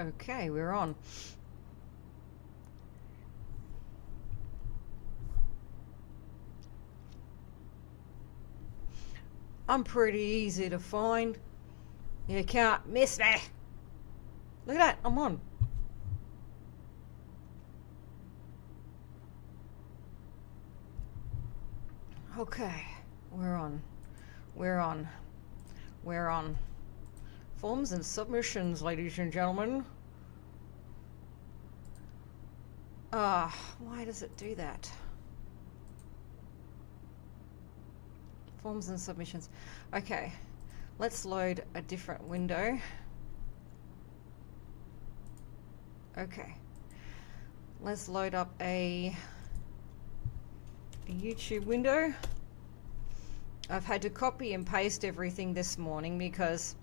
Okay, we're on. I'm pretty easy to find. You can't miss me. Look at that, I'm on. Okay, we're on. We're on. We're on. Forms and submissions, ladies and gentlemen. Why does it do that? Forms and submissions. Okay, let's load a different window. Okay, let's load up a YouTube window. I've had to copy and paste everything this morning because,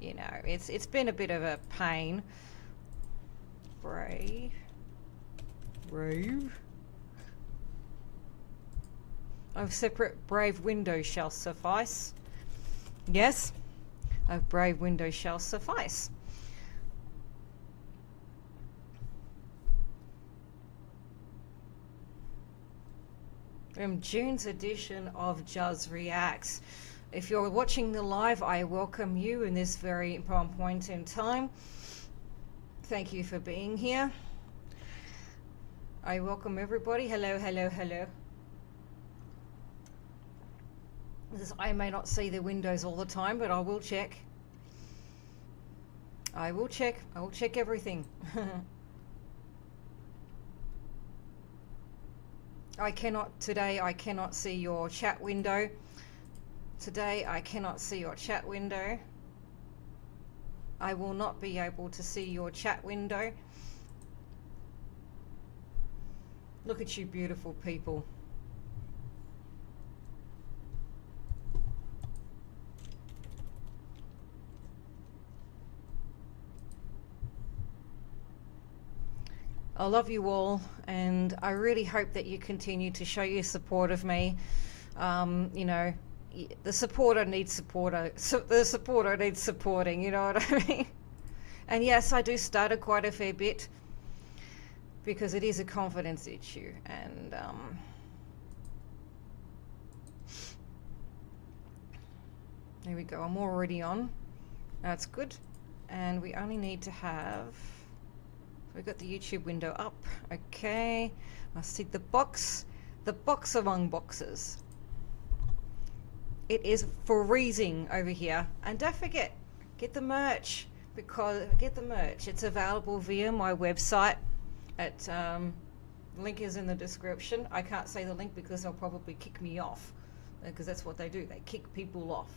you know, it's been a bit of a pain. Brave. A separate Brave window shall suffice. Yes, a Brave window shall suffice. From June's edition of JuZ Reacts. If you're watching the live, I welcome you in this very important point in time. Thank you for being here. I welcome everybody. Hello, hello, hello. I may not see the windows all the time, but I will check. I will check. I will check everything. Today I cannot see your chat window. Today I cannot see your chat window. I will not be able to see your chat window. Look at you beautiful people. I love you all, and I really hope that you continue to show your support of me. You know, the supporter needs supporter. The supporter needs supporting, you know what I mean? And yes, I do stutter quite a fair bit because it is a confidence issue. And there we go. I'm already on. That's good. And we only need to have... We've got the YouTube window up. Okay. I see the box among boxes. It is freezing over here. And don't forget, get the merch. It's available via my website at link is in the description. I can't say the link because they'll probably kick me off, because that's what they do. They kick people off.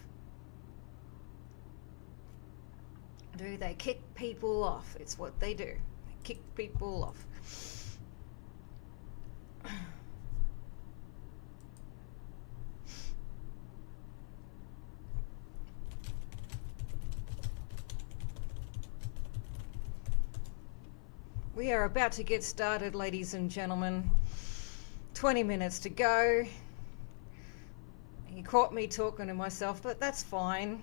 They kick people off. It's what they do. Kick people off. We are about to get started, ladies and gentlemen. 20 minutes to go. You caught me talking to myself, but that's fine.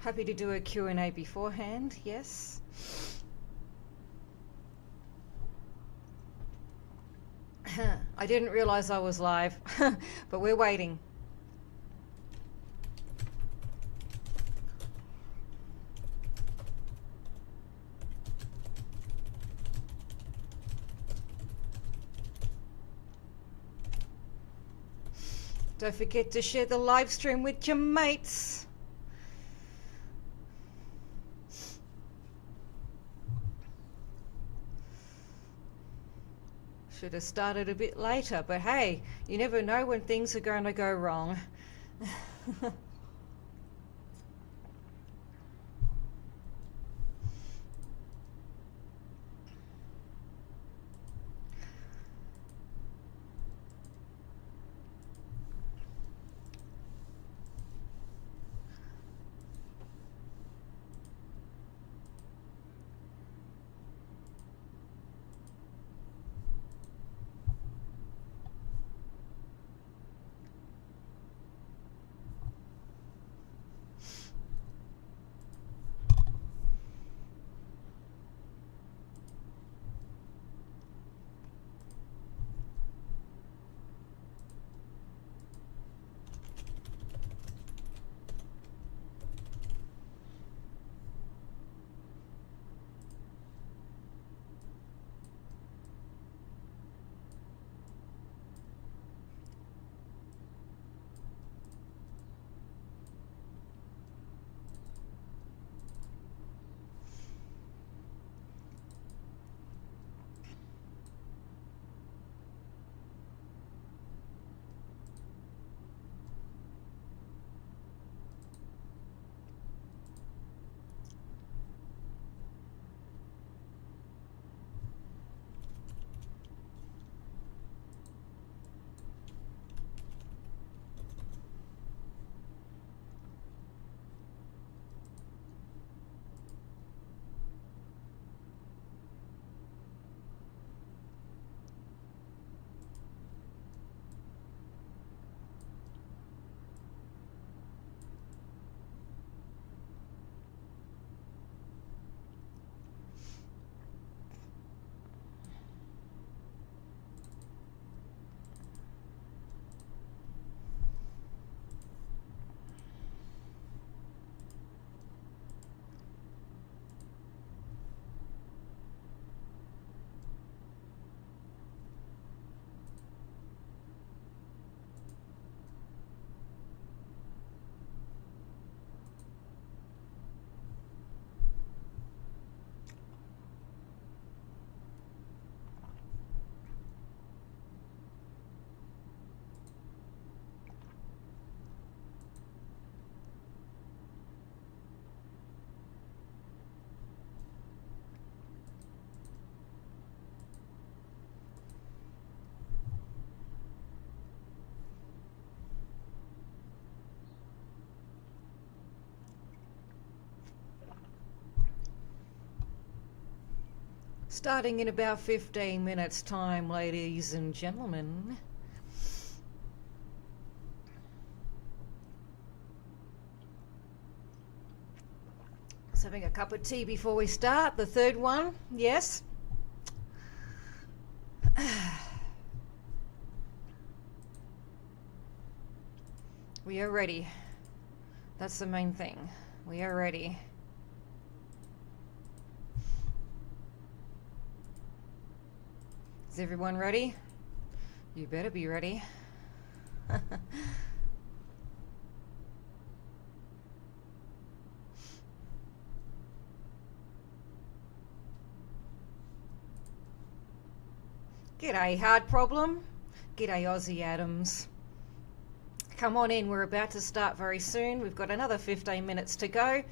Happy to do a Q&A beforehand, yes. I didn't realize I was live, but we're waiting. Don't forget to share the live stream with your mates. Should have started a bit later, but hey, you never know when things are going to go wrong. Starting in about 15 minutes time, ladies and gentlemen. Just having a cup of tea before we start. The third one, yes. We are ready. That's the main thing. We are ready. Is everyone ready? You better be ready. G'day, Hard Problem. G'day, Aussie Adams. Come on in, we're about to start very soon. We've got another 15 minutes to go.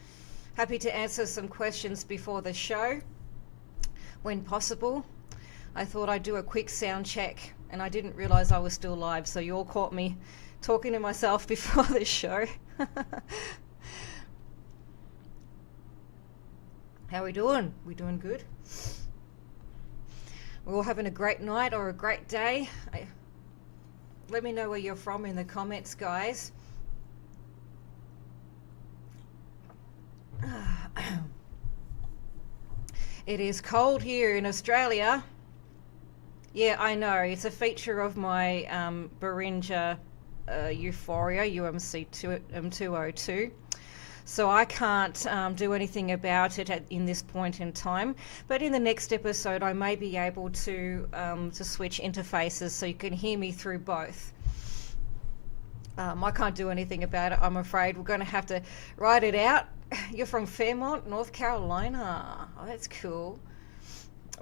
Happy to answer some questions before the show, when possible. I thought I'd do a quick sound check, and I didn't realise I was still live, so you all caught me talking to myself before the show. How are we doing? We doing good? We're all having a great night or a great day. Let me know where you're from in the comments, guys. It is cold here in Australia. Yeah, I know. It's a feature of my Beringia Euphoria UMC 202. So I can't do anything about it in this point in time. But in the next episode, I may be able to switch interfaces so you can hear me through both. I can't do anything about it, I'm afraid. We're going to have to write it out. You're from Fairmont, North Carolina. Oh, that's cool.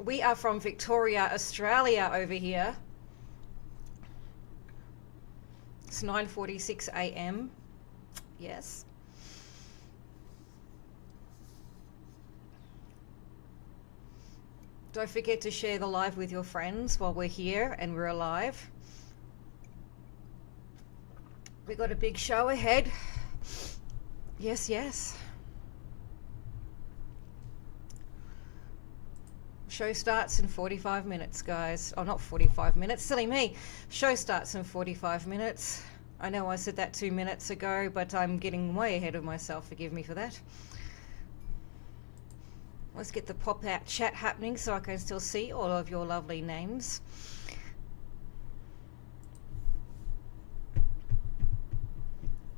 We are from Victoria, Australia over here. It's 9:46 a.m. Yes. Don't forget to share the live with your friends while we're here and we're alive. We've got a big show ahead. Yes, yes. Show starts in 45 minutes, guys. Oh, not 45 minutes. Silly me. Show starts in 45 minutes. I know I said that 2 minutes ago, but I'm getting way ahead of myself. Forgive me for that. Let's get the pop-out chat happening so I can still see all of your lovely names.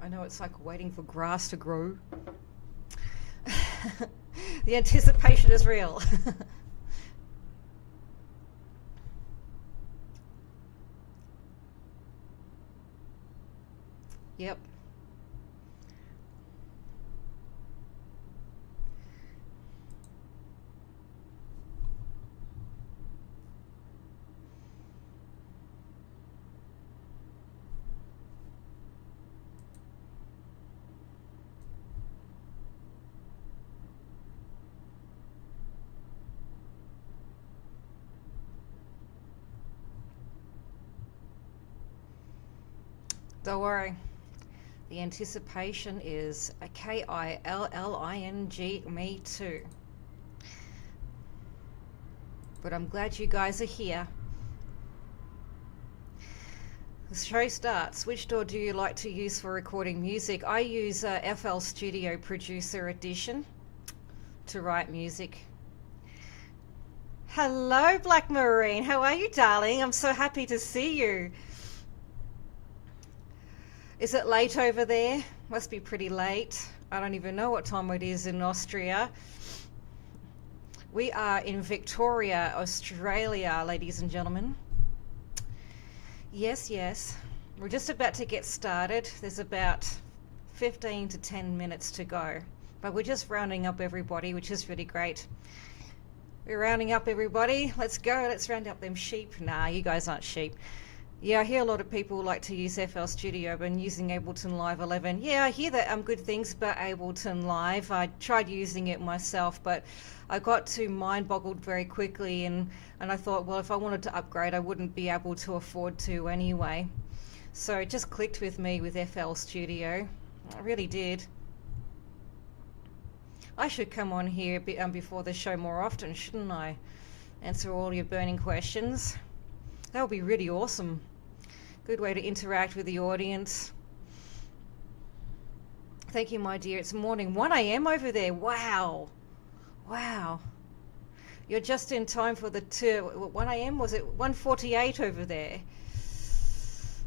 I know it's like waiting for grass to grow. The anticipation is real. Yep. Don't worry. The anticipation is a K-I-L-L-I-N-G, me too. But I'm glad you guys are here. The show starts. Which DAW do you like to use for recording music? I use FL Studio Producer Edition to write music. Hello, Black Marine. How are you, darling? I'm so happy to see you. Is it late over there? Must be pretty late. I don't even know what time it is in Austria. We are in Victoria, Australia, ladies and gentlemen. Yes, yes. We're just about to get started. There's about 15 to 10 minutes to go. But we're just rounding up everybody, which is really great. We're rounding up everybody. Let's go. Let's round up them sheep. Nah, you guys aren't sheep. Yeah, I hear a lot of people like to use FL Studio, but using Ableton Live 11. Yeah, I hear that good things about Ableton Live. I tried using it myself, but I got too mind-boggled very quickly, and I thought, well, if I wanted to upgrade, I wouldn't be able to afford to anyway. So it just clicked with me with FL Studio. I really did. I should come on here before the show more often, shouldn't I? answer all your burning questions. That would be really awesome. Good way to interact with the audience. Thank you, my dear. It's morning, 1 a.m. over there. Wow. Wow. You're just in time for the 1 a.m. Was it 1:48 over there?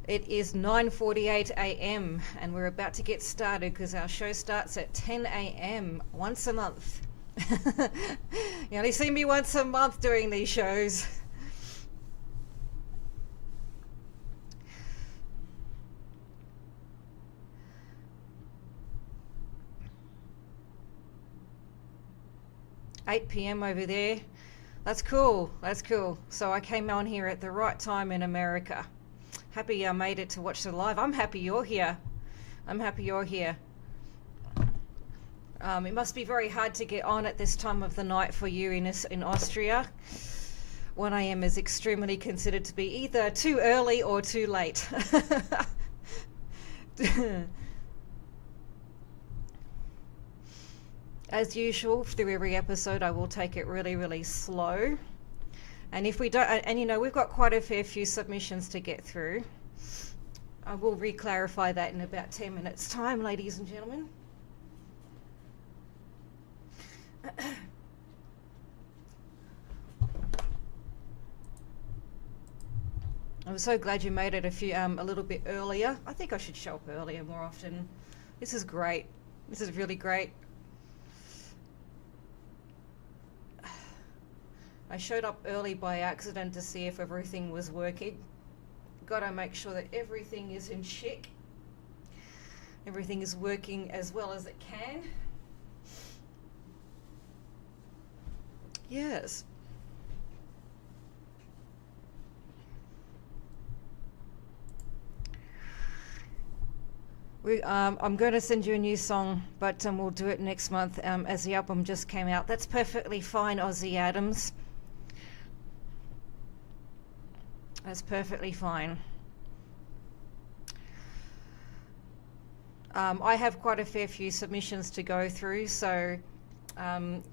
It is 9:48 a.m. and we're about to get started because our show starts at 10 a.m. once a month. You only see me once a month doing these shows. $8 p.m. over there. That's cool. That's cool. So I came on here at the right time in America. Happy I made it to watch the live. I'm happy you're here. I'm happy you're here. It must be very hard to get on at this time of the night for you in Austria. 1 a.m. is extremely considered to be either too early or too late. As usual, through every episode, I will take it really, really slow. And if we don't, and you know, we've got quite a fair few submissions to get through. I will re-clarify that in about 10 minutes time, ladies and gentlemen. I'm so glad you made it a little bit earlier. I think I should show up earlier more often. This is great. This is really great. I showed up early by accident to see if everything was working. Gotta make sure that everything is in check. Everything is working as well as it can. Yes. I'm going to send you a new song, but we'll do it next month as the album just came out. That's perfectly fine, Aussie Adams. That's perfectly fine. I have quite a fair few submissions to go through, so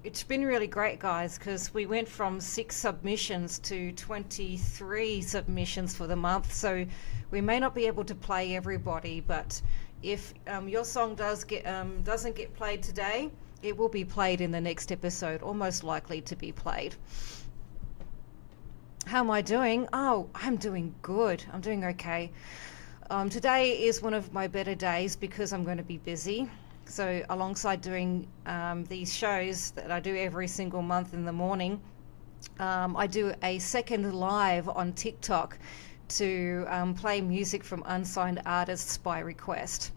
it's been really great, guys, because we went from 6 submissions to 23 submissions for the month, so we may not be able to play everybody, but if your song doesn't get played today, it will be played in the next episode, or most likely to be played. How am I doing? Oh, I'm doing good. I'm doing okay. Today is one of my better days because I'm going to be busy. So alongside doing these shows that I do every single month in the morning, I do a second live on TikTok to play music from unsigned artists by request.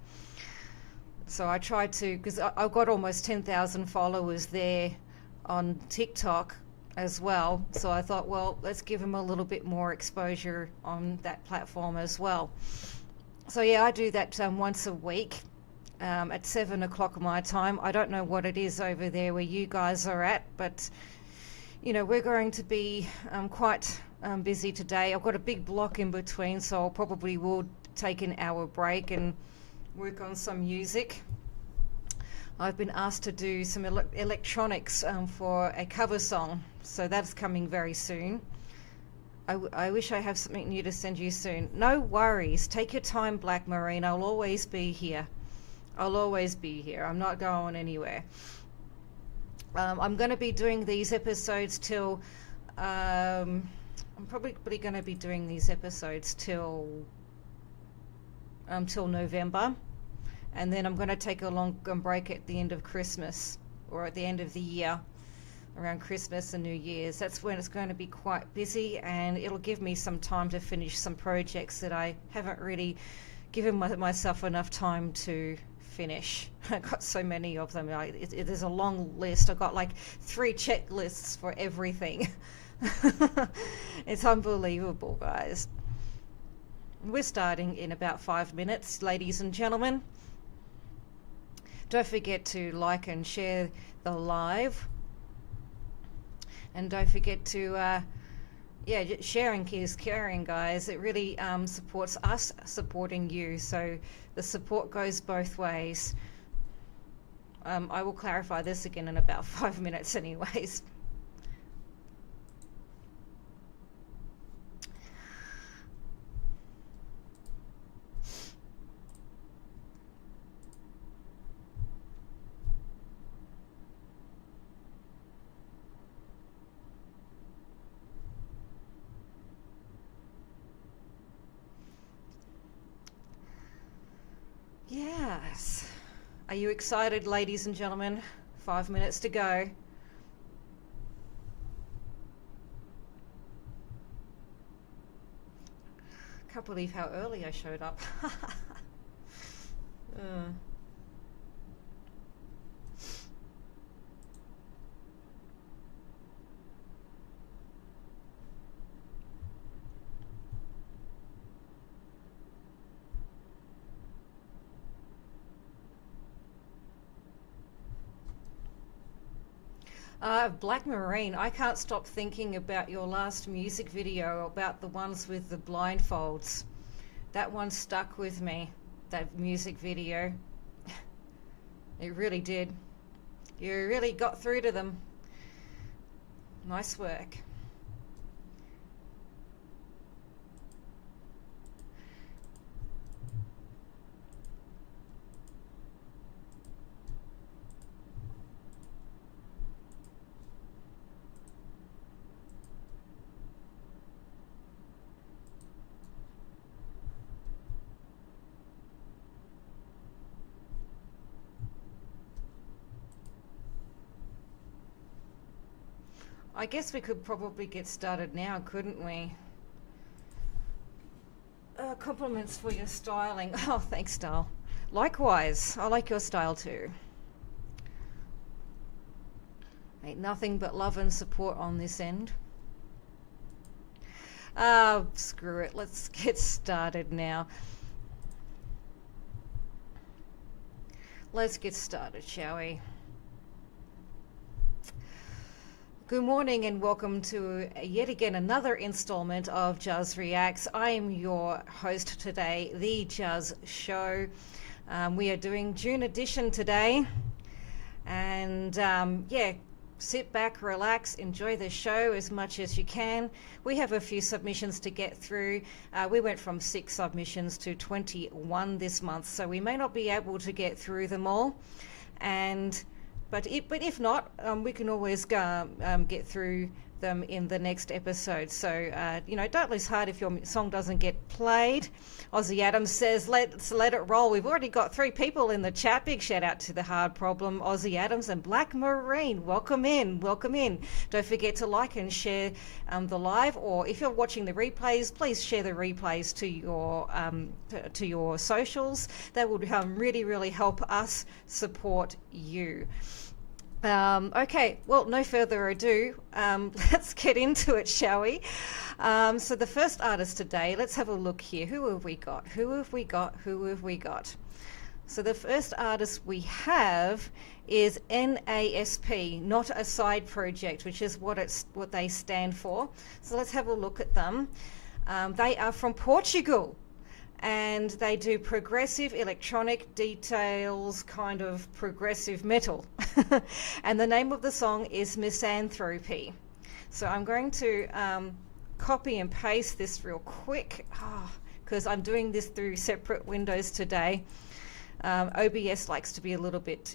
So I try to, because I've got almost 10,000 followers there on TikTok as well. So I thought, well, let's give them a little bit more exposure on that platform as well. So yeah, I do that once a week at 7 o'clock my time. I don't know what it is over there where you guys are at, but you know, we're going to be quite busy today. I've got a big block in between, so I'll probably will take an hour break and work on some music. I've been asked to do some electronics for a cover song, so that's coming very soon. I wish I have something new to send you soon. No worries. Take your time, Black Marine. I'll always be here. I'll always be here. I'm not going anywhere. I'm going to be doing these episodes till... I'm probably going to be doing these episodes till November. And then I'm going to take a long break at the end of Christmas, or at the end of the year, around Christmas and New Year's. That's when it's going to be quite busy, and it'll give me some time to finish some projects that I haven't really given myself enough time to finish. I've got so many of them. There's a long list. I've got like 3 checklists for everything. It's unbelievable, guys. We're starting in about 5 minutes, ladies and gentlemen. Don't forget to like and share the live. And don't forget to, sharing is caring, guys. It really supports us supporting you. So the support goes both ways. I will clarify this again in about 5 minutes anyways. Are you excited, ladies and gentlemen? 5 minutes to go. Can't believe how early I showed up. Black Marine, I can't stop thinking about your last music video, about the ones with the blindfolds. That one stuck with me, that music video. It really did. You really got through to them. Nice work. I guess we could probably get started now, couldn't we? Compliments for your styling. Oh, thanks, Dal. Likewise, I like your style too. Ain't nothing but love and support on this end. Screw it. Let's get started now. Let's get started, shall we? Good morning and welcome to yet again another installment of JuZ Reacts. I am your host today, the JuZ Show. We are doing June edition today, and yeah, sit back, relax, enjoy the show as much as you can. We have a few submissions to get through. We went from 6 submissions to 21 this month, so we may not be able to get through them all. But if not, we can always get through them in the next episode. So, don't lose heart if your song doesn't get played. Aussie Adams says, let's let it roll. We've already got 3 people in the chat. Big shout out to The Hard Problem, Aussie Adams and Black Marine. Welcome in, welcome in. Don't forget to like and share the live, or if you're watching the replays, please share the replays to your socials. That would really, really help us support you. Okay, well, no further ado, let's get into it, shall we? So the first artist today, let's have a look here. Who have we got? Who have we got? Who have we got? So the first artist we have is NASP, Not a Side Project, which is what they stand for. So let's have a look at them. They are from Portugal, and they do progressive electronic details, kind of progressive metal. And the name of the song is Misanthropy. So I'm going to copy and paste this real quick, because I'm doing this through separate windows today. OBS likes to be a little bit,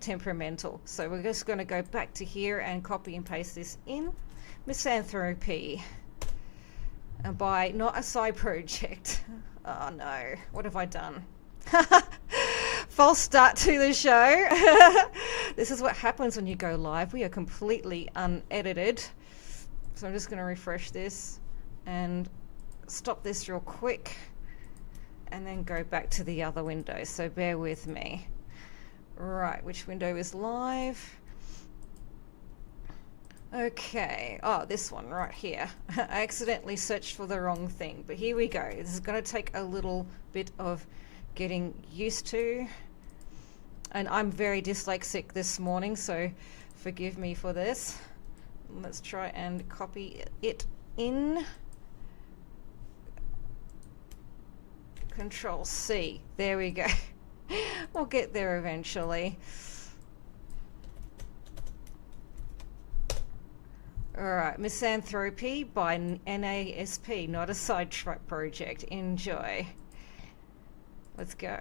temperamental. So we're just going to go back to here and copy and paste this in. Misanthropy by Not a Side Project. Oh no, what have I done? False start to the show. This is what happens when you go live. We are completely unedited. So I'm just going to refresh this and stop this real quick and then go back to the other window. So bear with me. Right, which window is live? Okay, this one right here. I accidentally searched for the wrong thing, but here we go. This is going to take a little bit of getting used to. And I'm very dyslexic this morning, so forgive me for this. Let's try and copy it in. Control C. There we go. We'll get there eventually. Alright, Misanthropy by NASP, Not a Side Project. Enjoy. Let's go.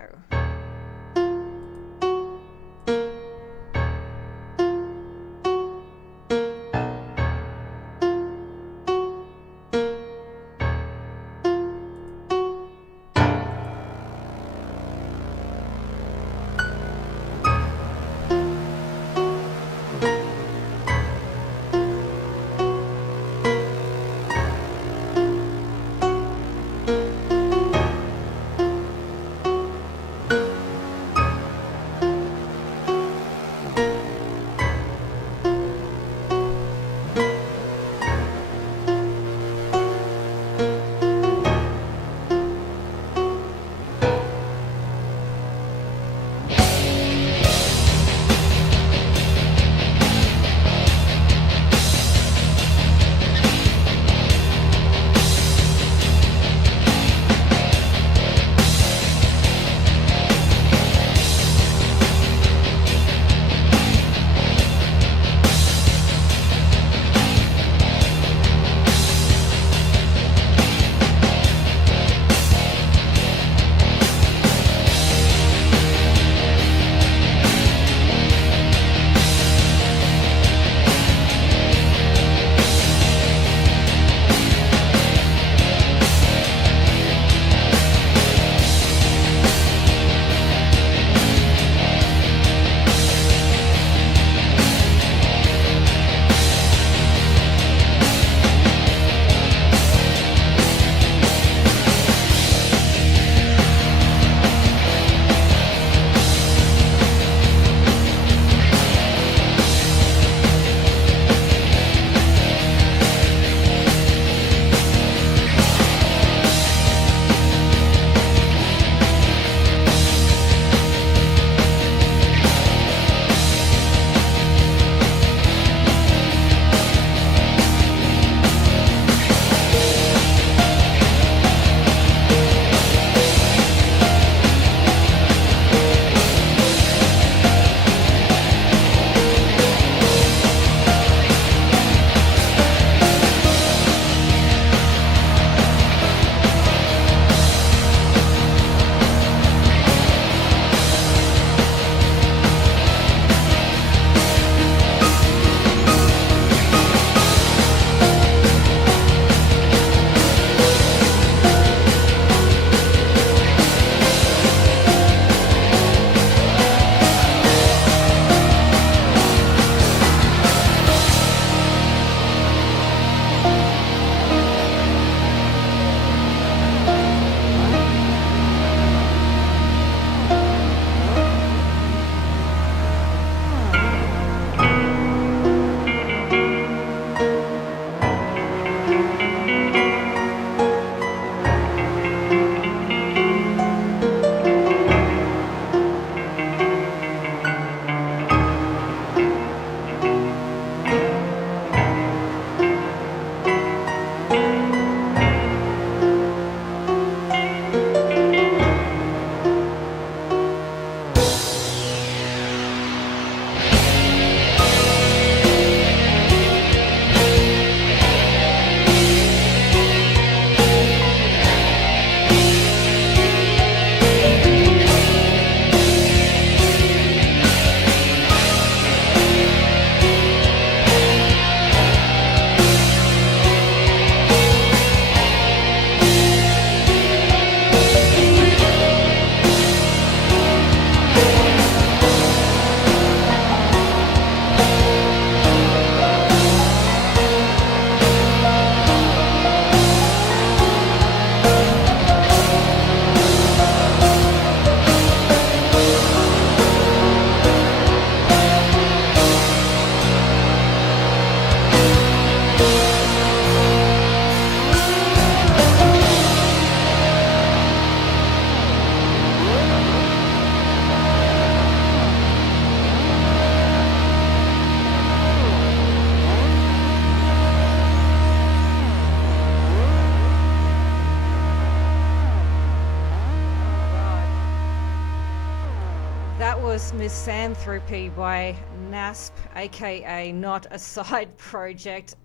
was Misanthropy by NASP, aka Not a Side Project.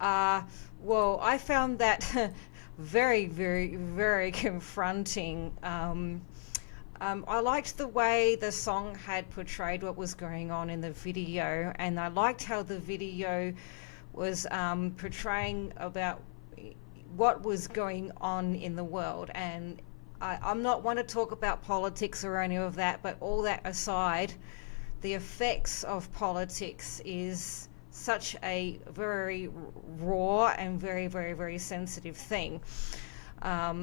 Well, I found that very, very, very confronting. I liked the way the song had portrayed what was going on in the video, and I liked how the video was portraying about what was going on in the world. And I'm not one to talk about politics or any of that, but all that aside, the effects of politics is such a very raw and very, very, very sensitive thing. I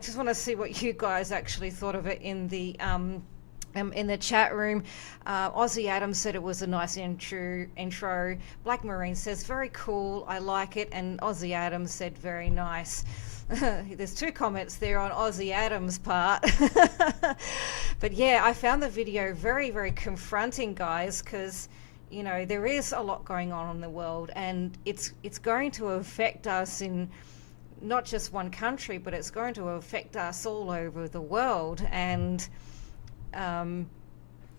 just want to see what you guys actually thought of it in the chat room. Aussie Adams said it was a nice intro. Black Marine says very cool, I like it, and Aussie Adams said very nice. There's 2 comments there on Aussie Adams' part. But yeah, I found the video very, very confronting, guys, because you know there is a lot going on in the world, and it's going to affect us in not just one country, but it's going to affect us all over the world. And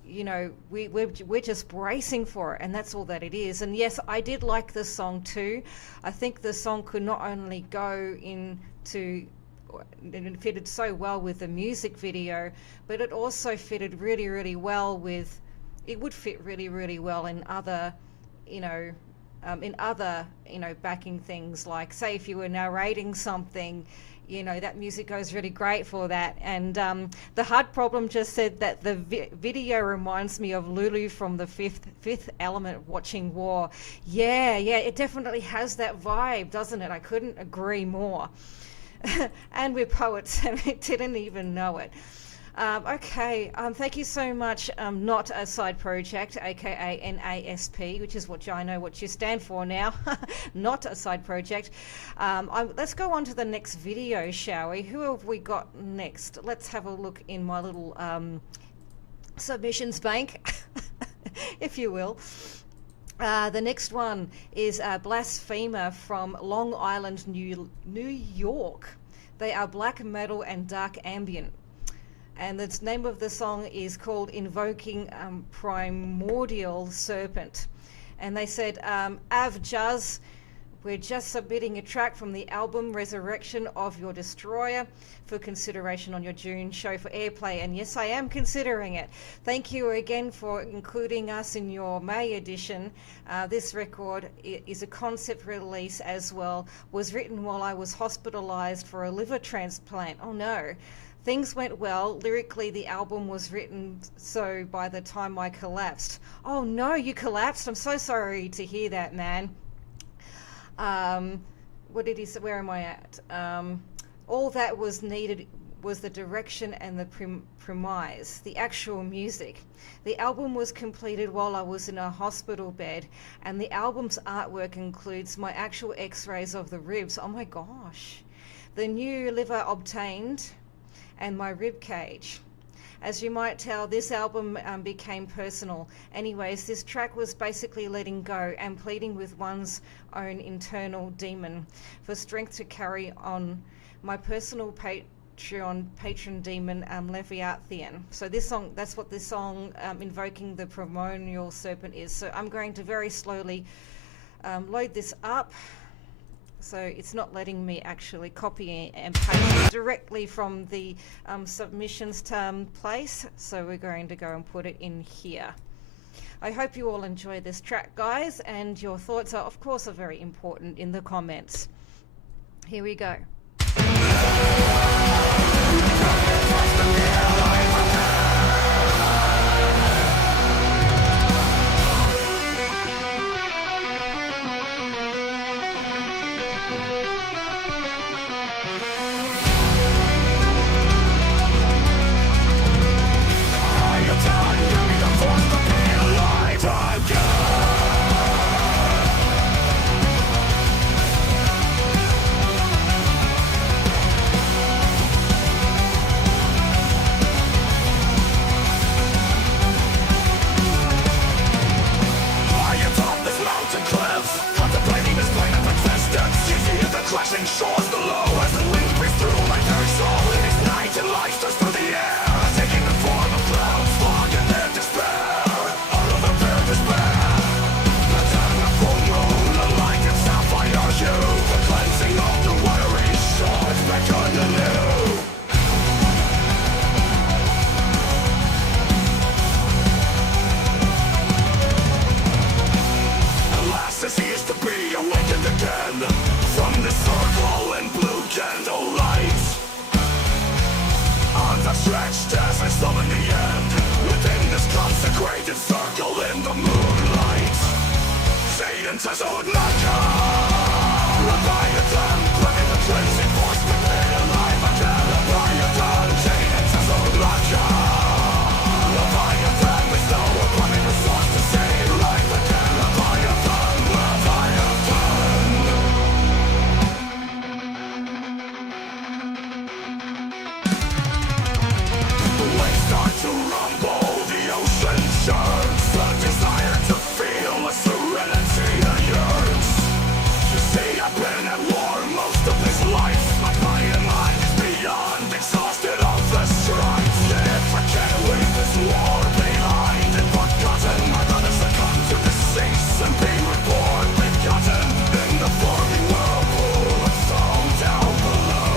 you know, we're just bracing for it, and that's all that it is. And yes, I did like this song too. I think the song could not only go into, it fitted so well with the music video, but it also fitted really, really well with, it would fit really, really well in other, you know, backing things, like say if you were narrating something, you know, that music goes really great for that. And the HUD problem just said that the video reminds me of Lulu from the Fifth Element watching war. Yeah, it definitely has that vibe, doesn't it? I couldn't agree more. And we're poets and we didn't even know it. Okay, thank you so much, Not a Side Project, aka NASP, which is what I know what you stand for now. Not a Side Project. Let's go on to the next video, shall we? Who have we got next? Let's have a look in my little submissions bank, if you will. The next one is Blasphemer from Long Island, New York. They are black metal and dark ambient. And the name of the song is called Invoking Primordial Serpent. And they said, JuZ, we're just submitting a track from the album Resurrection of Your Destroyer for consideration on your June show for airplay. And yes, I am considering it. Thank you again for including us in your May edition. This record is a concept release as well. Was written while I was hospitalized for a liver transplant. Oh no. Things went well. Lyrically, the album was written so by the time I collapsed. Oh no, you collapsed? I'm so sorry to hear that, man. What did he say? Where am I at? All that was needed was the direction and the premise, the actual music. The album was completed while I was in a hospital bed, and the album's artwork includes my actual x-rays of the ribs. Oh my gosh. The new liver obtained, and my rib cage. As you might tell, this album became personal. Anyways, this track was basically letting go and pleading with one's own internal demon for strength to carry on. My personal patron demon, Leviathan. So this song, that's what this song, Invoking the Primordial Serpent, is. So I'm going to very slowly load this up. So it's not letting me actually copy and paste directly from the submissions place. So we're going to go and put it in here. I hope you all enjoy this track, guys, and your thoughts are, of course, very important in the comments. Here we go. circle in the moonlight. Satan says, oh, not Leviathan, playing the crazy force to be alive again. Leviathan, Satan says, oh, not Leviathan, we still were playing the source to save life again. Leviathan, Leviathan. The waves start to rumble, the ocean churns. The desire to feel a serenity and yearns. You see, I've been at war most of this life. My body and mind is beyond exhausted of the strife. If I can't leave this war behind and forgotten, I'd rather succumb to decease and be reborn, begotten in the forming whirlpool of song down below.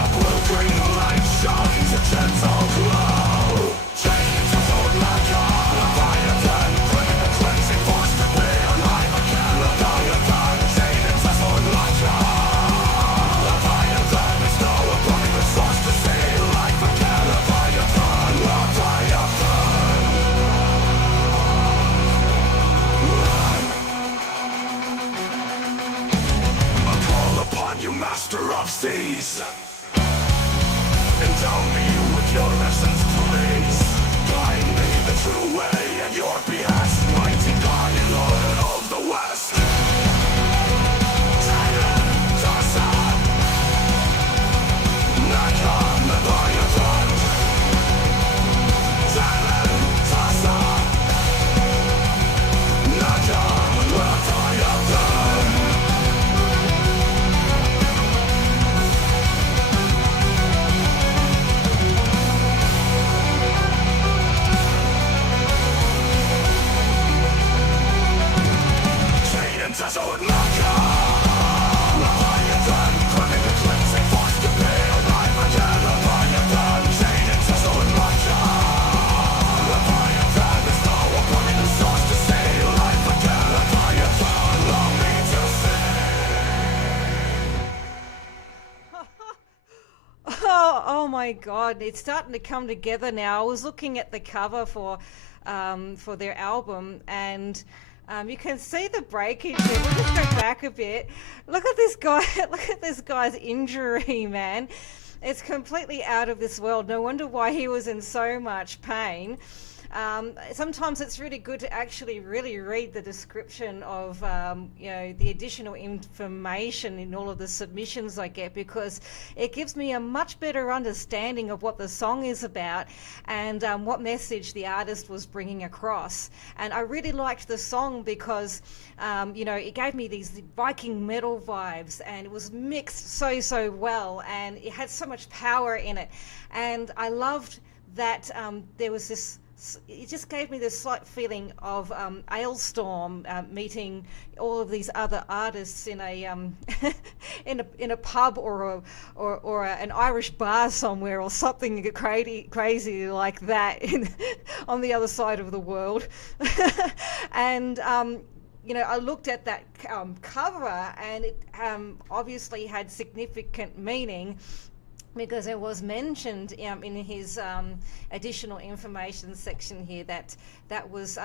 A blue-green light shines a gentle glow. Change of old Leviathan, Leviathan, bringing the cleansing force to be alive again. Leviathan, Satan's a sword Leviathan. Leviathan, it's no upon the source to see life again. Leviathan, Leviathan. I call upon you, master of seas. Endow me with your essence, please. Guide me the true way at your behest, mighty guardian Lord of the West. Titan, Tasa, Nakam, Leviathan. Titan, Tasa, Nakam, Leviathan. Satan says, oh, Leviathan, bringing the cleansing force to be alive again. Leviathan, Satan says, oh, Leviathan, there's no upon the source to see life again. Leviathan, allow me to sing. Oh my God, it's starting to come together now. I was looking at the cover for their album, and you can see the breakage there. We'll just go back a bit. Look at this guy. Look at this guy's injury, man. It's completely out of this world. No wonder why he was in so much pain. Sometimes it's really good to actually really read the description of the additional information in all of the submissions I get, because it gives me a much better understanding of what the song is about and what message the artist was bringing across. And I really liked the song because it gave me these Viking metal vibes, and it was mixed so well, and it had so much power in it. And I loved that there was this. It just gave me this slight feeling of Ailstorm meeting all of these other artists in a in a pub or an Irish bar somewhere, or something crazy like that on the other side of the world. And I looked at that cover, and it obviously had significant meaning, because it was mentioned in his additional information section here that was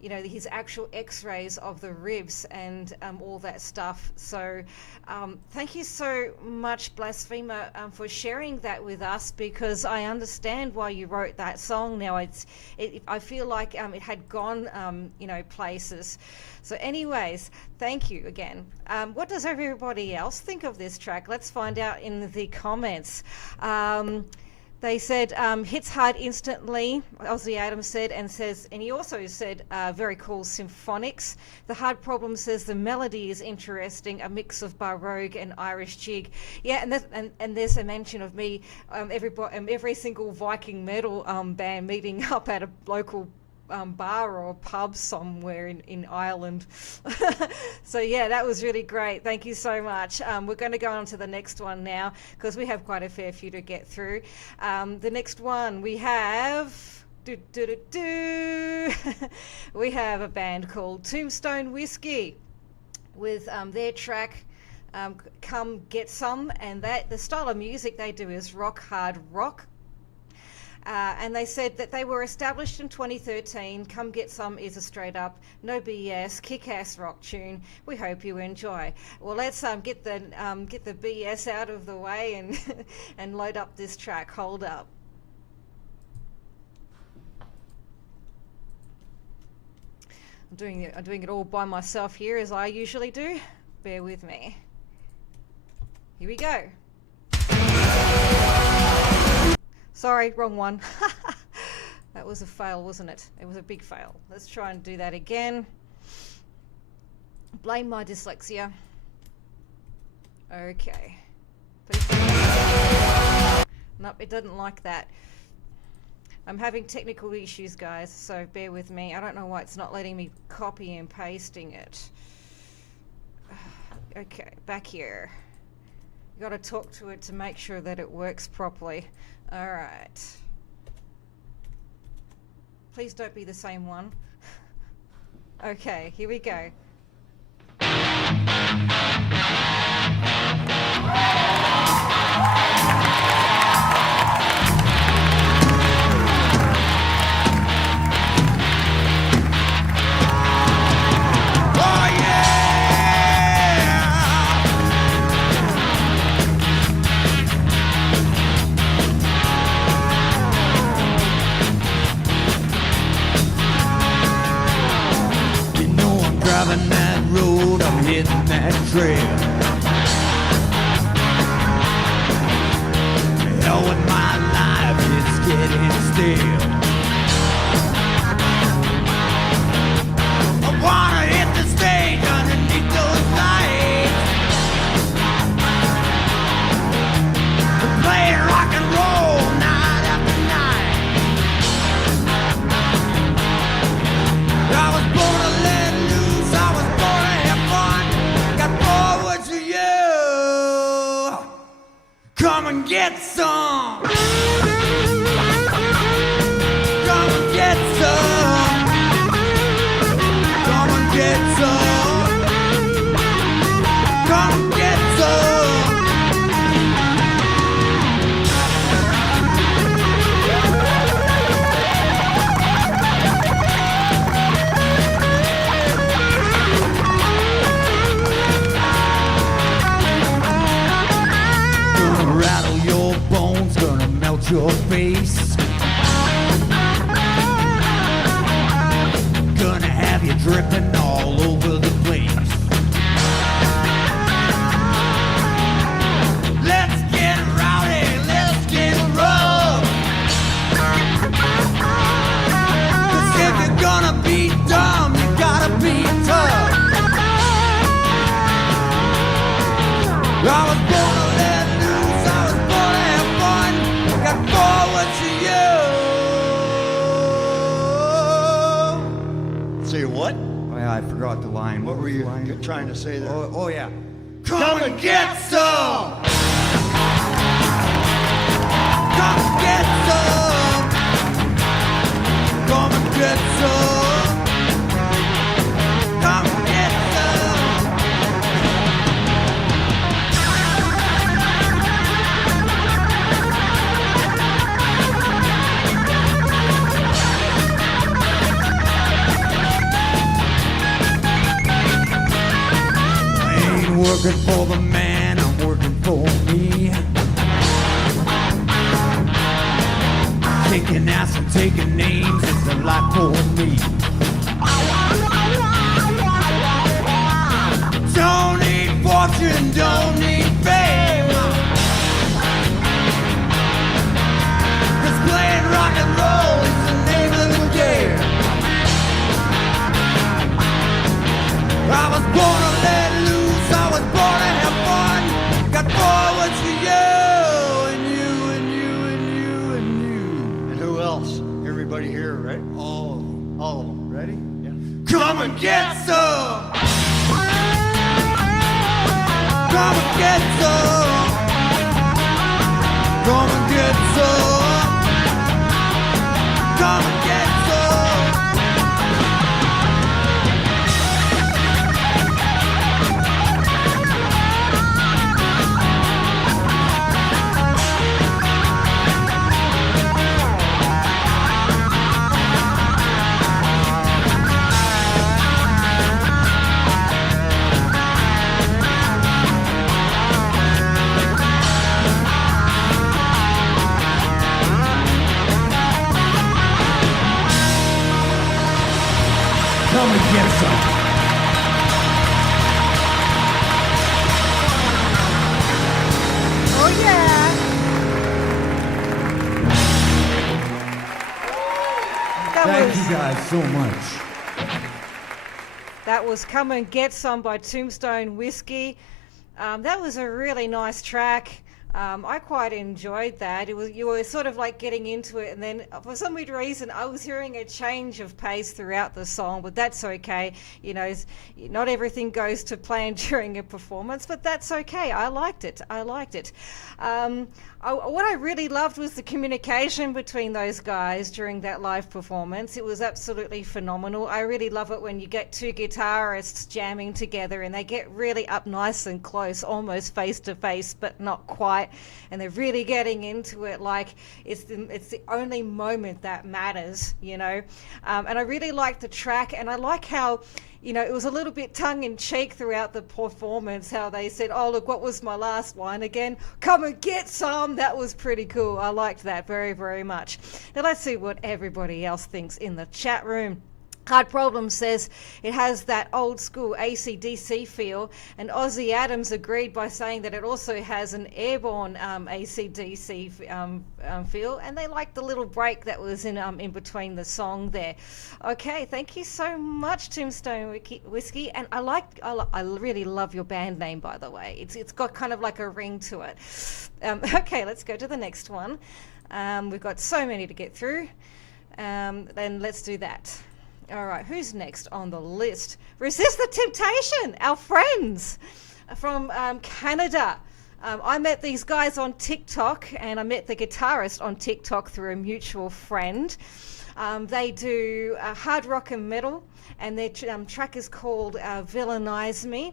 his actual x-rays of the ribs and all that stuff. So thank you so much, Blasphemer, for sharing that with us, because I understand why you wrote that song now. I feel like it had gone places. So anyways, thank you again. What does everybody else think of this track? Let's find out in the comments. They said, hits hard instantly, Ozzy Adams said, and he also said, very cool symphonics. The Hard Problem says the melody is interesting, a mix of Baroque and Irish jig. Yeah, and there's a mention of me, every single Viking metal band meeting up at a local bar or pub somewhere in Ireland. So yeah, that was really great. Thank you so much. We're going to go on to the next one now, because we have quite a fair few to get through. The next one we have we have a band called Tombstone Whiskey with their track Come Get Some, and the style of music they do is rock, hard rock. And they said that they were established in 2013. Come Get Some is a straight up, no BS, kick-ass rock tune. We hope you enjoy. Well, let's get the BS out of the way and and load up this track. Hold up. I'm doing it all by myself here, as I usually do. Bear with me. Here we go. Sorry, wrong one. That was a fail, wasn't it? It was a big fail. Let's try and do that again. Blame my dyslexia. Okay. Nope, it doesn't like that. I'm having technical issues, guys, so bear with me. I don't know why it's not letting me copy and pasting it. Okay, back here. You gotta talk to it to make sure that it works properly. All right. Please don't be the same one. Okay, here we go. Driving that road, I'm hitting that trail. Hell with my life, it's getting stale. I wanna hit the stage underneath those lights, playing rock and roll night after night. I was born to let loose, I was born to have fun. Got forward to you. Come and get some. Come and get some. Come and get some. Come and get some. Gonna rattle your bones, gonna melt your face. Gonna have you dripping all over the place. Let's get rowdy, let's get rough. 'Cause if you're gonna be dumb, you gotta be tough. I was born to let loose, I was born to have fun. Got forward to you. Say what? Oh, yeah, I forgot the line. What were you line? trying to say there? Oh, yeah. Come and get some. Come and get some. Come and get some. Come and get some. I ain't working for the man, I'm working for me. Kicking ass and taking names, it's a lot for me. Don't need fortune, don't need fame. 'Cause playing rock and roll is the name of the game. I was born to let loose, I was born to have fun. Got forward to you, and you, and you, and you, and you. And who else? Everybody here, right? All All of them. Ready? come and get some. Come and get some. Come and get some. Come and get some. Come and get some. Oh yeah. Thank you guys so much. That was Come and Get Some by Tombstone Whiskey. That was a really nice track. I quite enjoyed that. You were sort of like getting into it, and then for some weird reason I was hearing a change of pace throughout the song, but that's okay. You know, not everything goes to plan during a performance, but that's okay. I liked it. What I really loved was the communication between those guys during that live performance. It was absolutely phenomenal. I really love it when you get two guitarists jamming together and they get really up nice and close, almost face to face, but not quite. And they're really getting into it like it's the only moment that matters, you know. And I really liked the track, and I like how, you know, it was a little bit tongue-in-cheek throughout the performance, how they said, oh, look, what was my last line again? Come and get some. That was pretty cool. I liked that very, very much. Now, let's see what everybody else thinks in the chat room. Hard Problem says it has that old school AC/DC feel, and Ozzy Adams agreed by saying that it also has an airborne AC/DC feel, and they liked the little break that was in between the song there. Okay, thank you so much, Tombstone Whiskey, and I really love your band name, by the way. It's got kind of like a ring to it. Okay, let's go to the next one. We've got so many to get through. Then let's do that. All right, who's next on the list? Resist the Temptation, our friends from Canada. I met these guys on TikTok, and I met the guitarist on TikTok through a mutual friend. They do hard rock and metal, and their track is called Villainize Me.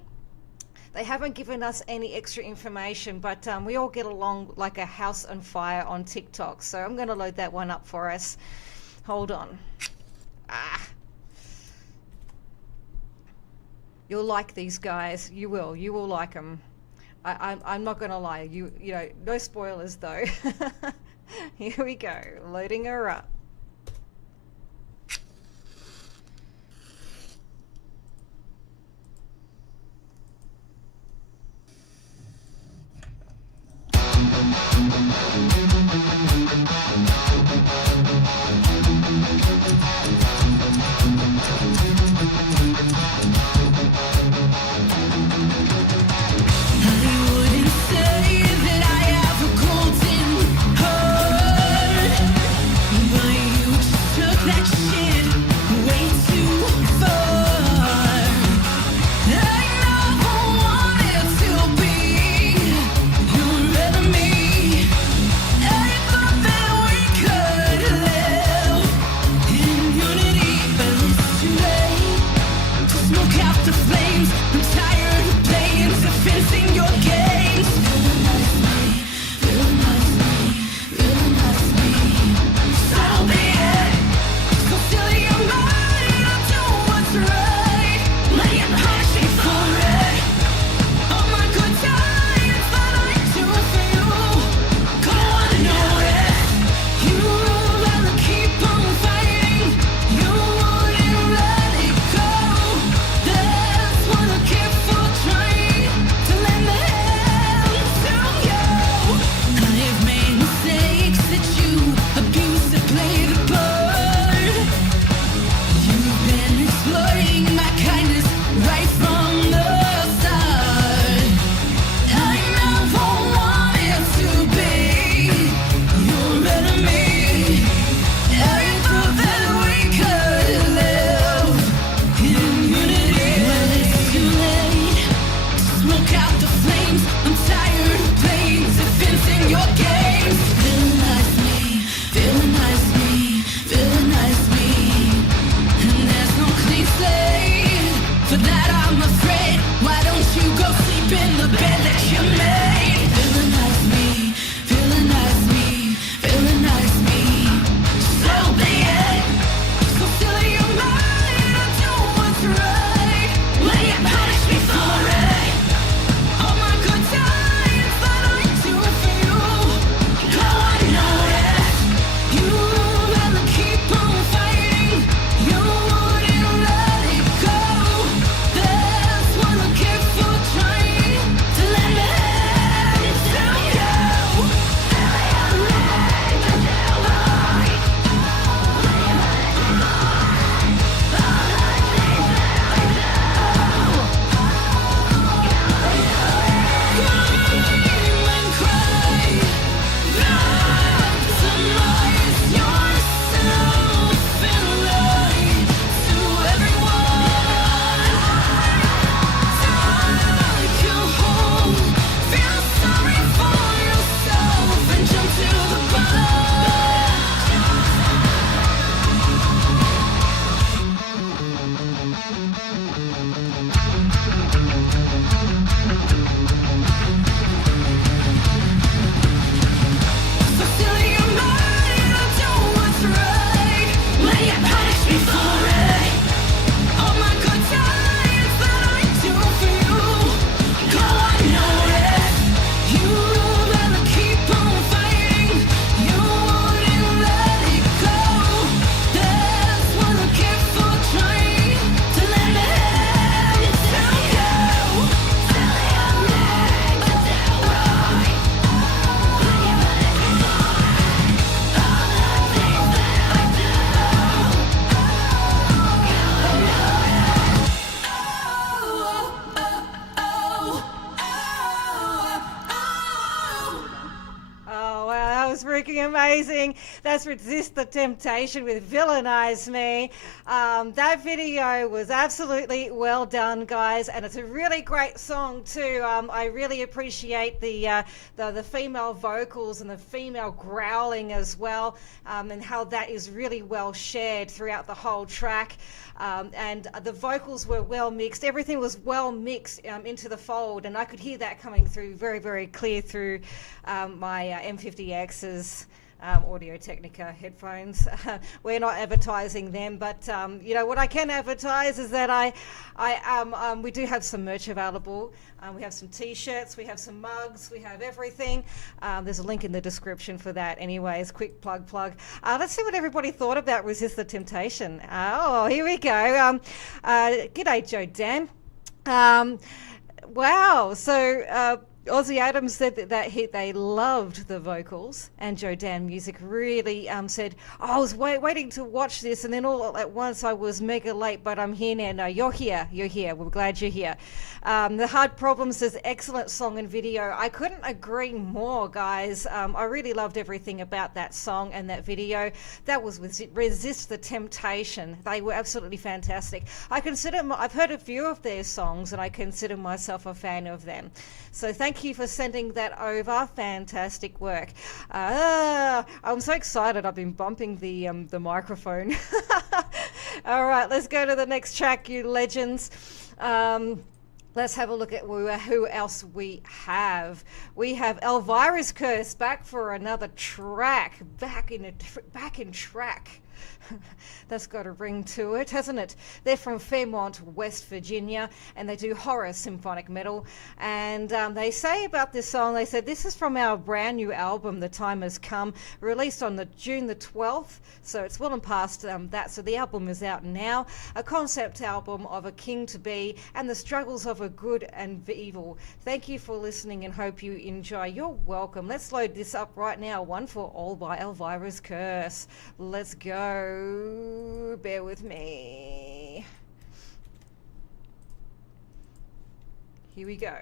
They haven't given us any extra information, but we all get along like a house on fire on TikTok, so I'm going to load that one up for us. Hold on. You'll like these guys. You will like them. I'm not gonna lie. You know, no spoilers though. Here we go. Loading her up. Say that I have a golden heart, but amazing. That's Resist the Temptation with Villainize Me. That video was absolutely well done, guys, and it's a really great song too. I really appreciate the female vocals and the female growling as well, and how that is really well shared throughout the whole track. And the vocals were well mixed. Everything was well mixed into the fold, and I could hear that coming through very, very clear through my M50X's Audio Technica headphones. We're not advertising them, but you know what I can advertise is that we do have some merch available. We have some t-shirts, we have some mugs, we have everything. There's a link in the description for that. Anyways, quick plug. Let's see what everybody thought about Resist the Temptation. Oh, here we go. G'day, Joe Dan. Wow, so Aussie Adams said that they loved the vocals, and Joe Dan Music really said, I was waiting to watch this, and then all at once I was mega late, but I'm here now. No, you're here. We're glad you're here. The Hard Problem says, excellent song and video. I couldn't agree more, guys. I really loved everything about that song and that video. That was Resist the Temptation. They were absolutely fantastic. I've heard a few of their songs, and I consider myself a fan of them. So thank you for sending that over. Fantastic work. I'm so excited. I've been bumping the microphone. All right, let's go to the next track, you legends. Let's have a look at who else we have. We have Elvira's Curse back for another track. Back in track. That's got a ring to it, hasn't it? They're from Fairmont, West Virginia, and they do horror symphonic metal. And they say about this song, they said, this is from our brand new album, The Time Has Come, released on June the 12th. So it's well and past that. So the album is out now. A concept album of a king to be and the struggles of a good and evil. Thank you for listening and hope you enjoy. You're welcome. Let's load this up right now. One for All by Elvira's Curse. Let's go. Bear with me. Here we go.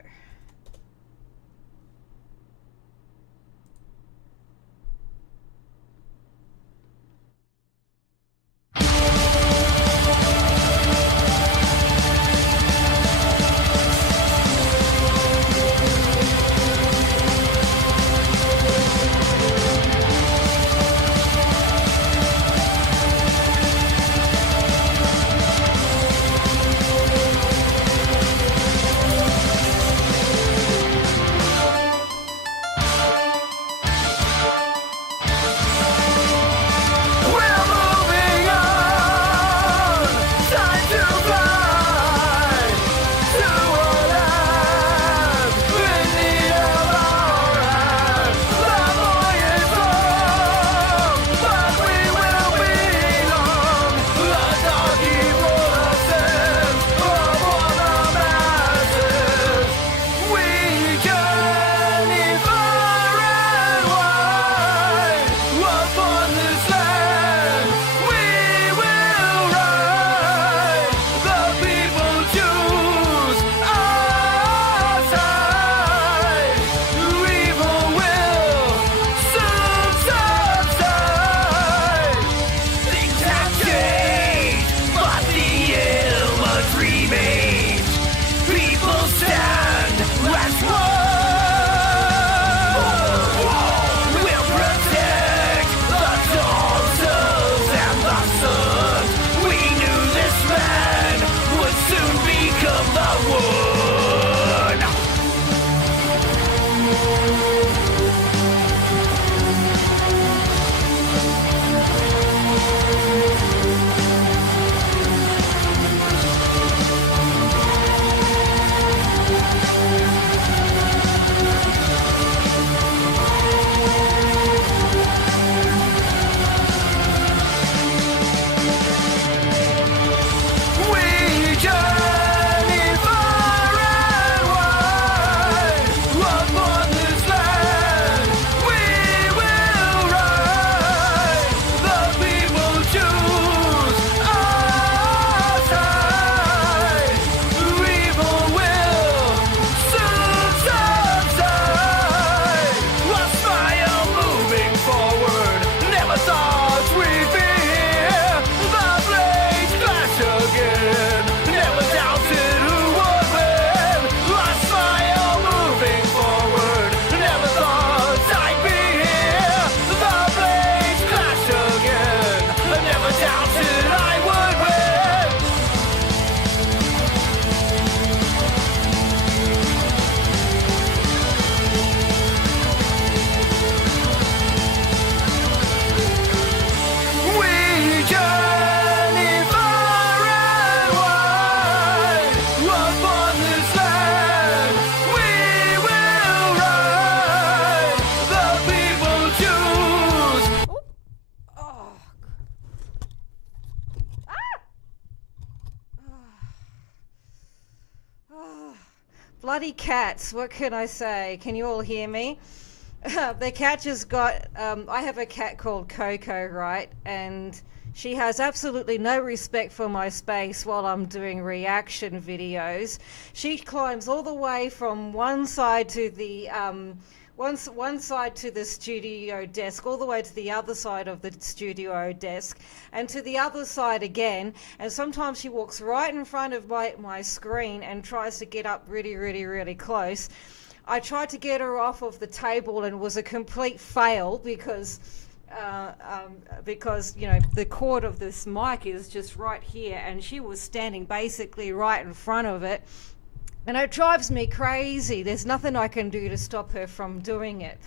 Bloody cats, what can I say? Can you all hear me? The cat just got, I have a cat called Coco, right? And she has absolutely no respect for my space while I'm doing reaction videos. She climbs all the way from one side to the, one side to the studio desk, all the way to the other side of the studio desk, and to the other side again. And sometimes she walks right in front of my screen and tries to get up really close. I tried to get her off of the table and it was a complete fail because you know, the cord of this mic is just right here, and she was standing basically right in front of it. And it drives me crazy. There's nothing I can do to stop her from doing it.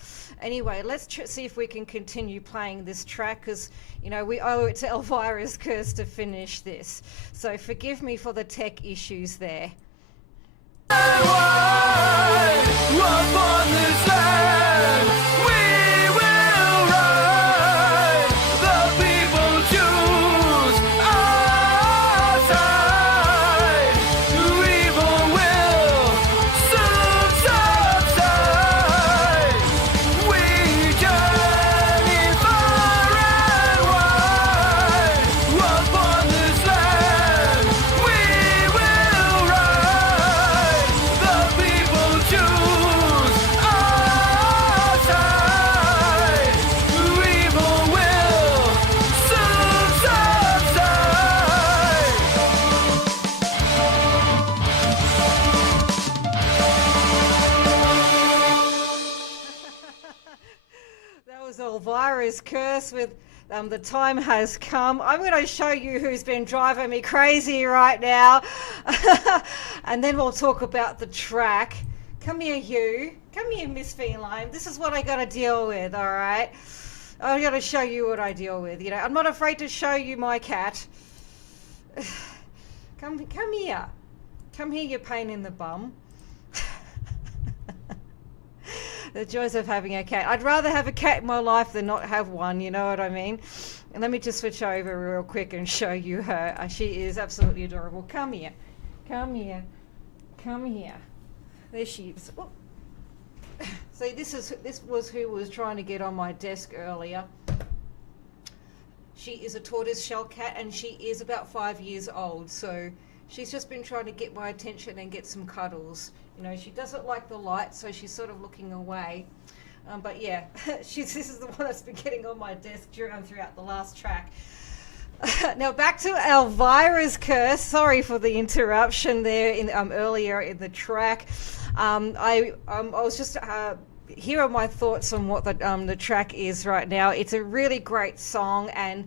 Anyway, let's see if we can continue playing this track, because, you know, we owe it to Elvira's Curse to finish this. So forgive me for the tech issues there. Upon this land, we will ride. The people choose our side. Evil will soon subside. We journey far and wide. Upon this land, we will ride. The people choose our side. Evil will soon subside. That was Elvira's Curse with The Time Has Come. I'm going to show you who's been driving me crazy right now. And then we'll talk about the track. Come here, you. Come here, Miss Feline. This is what I got to deal with, all right? I got to show you what I deal with. You know, I'm not afraid to show you my cat. Come here. Come here, you pain in the bum. The joys of having a cat. I'd rather have a cat in my life than not have one, you know what I mean? And let me just switch over real quick and show you her. She is absolutely adorable. Come here. Come here. Come here. There she is. Oh. See, this was who was trying to get on my desk earlier. She is a tortoiseshell cat, and she is about 5 years old, so she's just been trying to get my attention and get some cuddles. You know, she doesn't like the light, so she's sort of looking away. But yeah, this is the one that's been getting on my desk throughout the last track. Now back to Elvira's Curse. Sorry for the interruption there earlier in the track. I was just here are my thoughts on what the track is right now. It's a really great song, and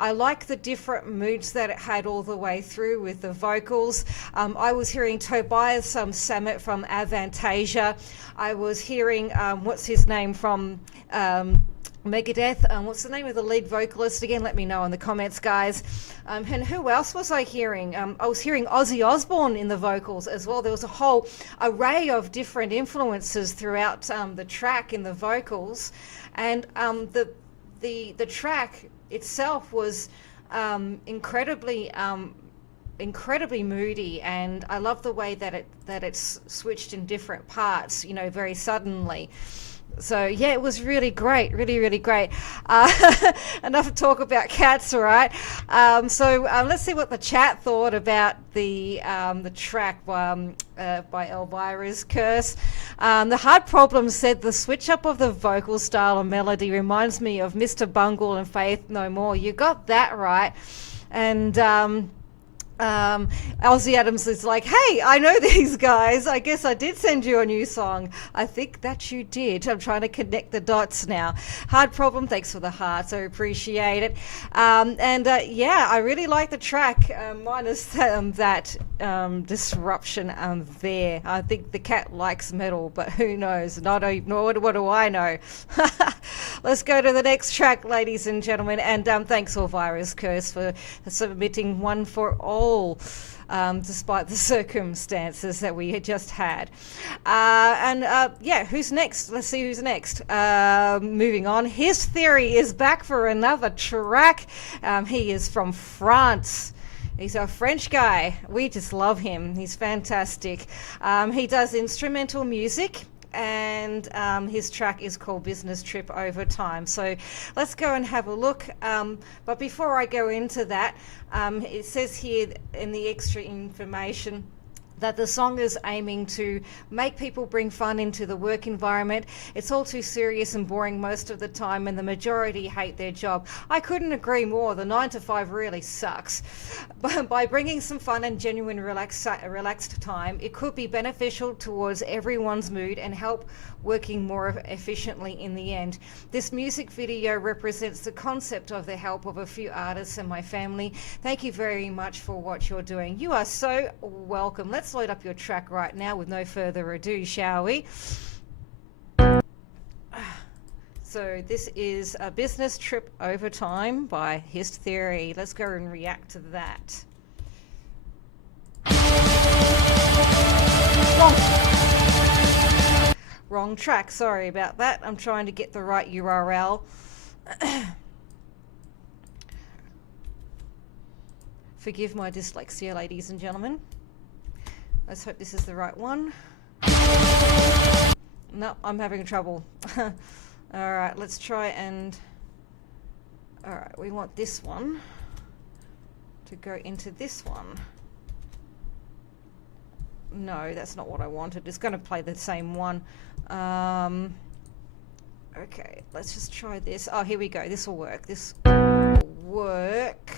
I like the different moods that it had all the way through with the vocals. I was hearing Tobias Sammet from Avantasia. I was hearing what's his name from Megadeth. What's the name of the lead vocalist again? Let me know in the comments, guys. And who else was I hearing? I was hearing Ozzy Osbourne in the vocals as well. There was a whole array of different influences throughout the track in the vocals, and the track itself was incredibly moody, and I love the way that it's switched in different parts, you know, very suddenly. So yeah, it was really great, really great. Enough talk about cats, all right? So let's see what the chat thought about the track by Elvira's Curse. The Hard Problem said the switch up of the vocal style and melody reminds me of Mr. Bungle and Faith No More. You got that right. And Elsie Adams is like, hey, I know these guys. I guess I did send you a new song. I think that you did. I'm trying to connect the dots now. Hard Problem, thanks for the hearts. I appreciate it. Yeah, I really like the track, minus that disruption there. I think the cat likes metal, but who knows? What do I know? Let's go to the next track, ladies and gentlemen. And thanks, Elvira's Curse, for submitting One for All. Despite the circumstances that we had just had. Yeah, who's next? Let's see who's next. Moving on. His Theory is back for another track. He is from France. He's a French guy. We just love him. He's fantastic. He does instrumental music, and his track is called Business Trip Over Time. So let's go and have a look. But before I go into that, it says here in the extra information that the song is aiming to make people bring fun into the work environment. It's all too serious and boring most of the time, and the majority hate their job. I couldn't agree more. The 9 to 5 really sucks. But by bringing some fun and genuine relaxed time, it could be beneficial towards everyone's mood and help working more efficiently in the end. This music video represents the concept of the help of a few artists and my family. Thank you very much for what you're doing. You are so welcome. Let's load up your track right now with no further ado, shall we? So this is A Business Trip Over Time by His Theory. Let's go and react to that. Wrong track, sorry about that. I'm trying to get the right URL. Forgive my dyslexia, ladies and gentlemen. Let's hope this is the right one. No, I'm having trouble. Alright, let's try and... Alright, we want this one to go into this one. No, that's not what I wanted. It's going to play the same one. Okay, let's just try this. Oh, here we go. This will work. This will work.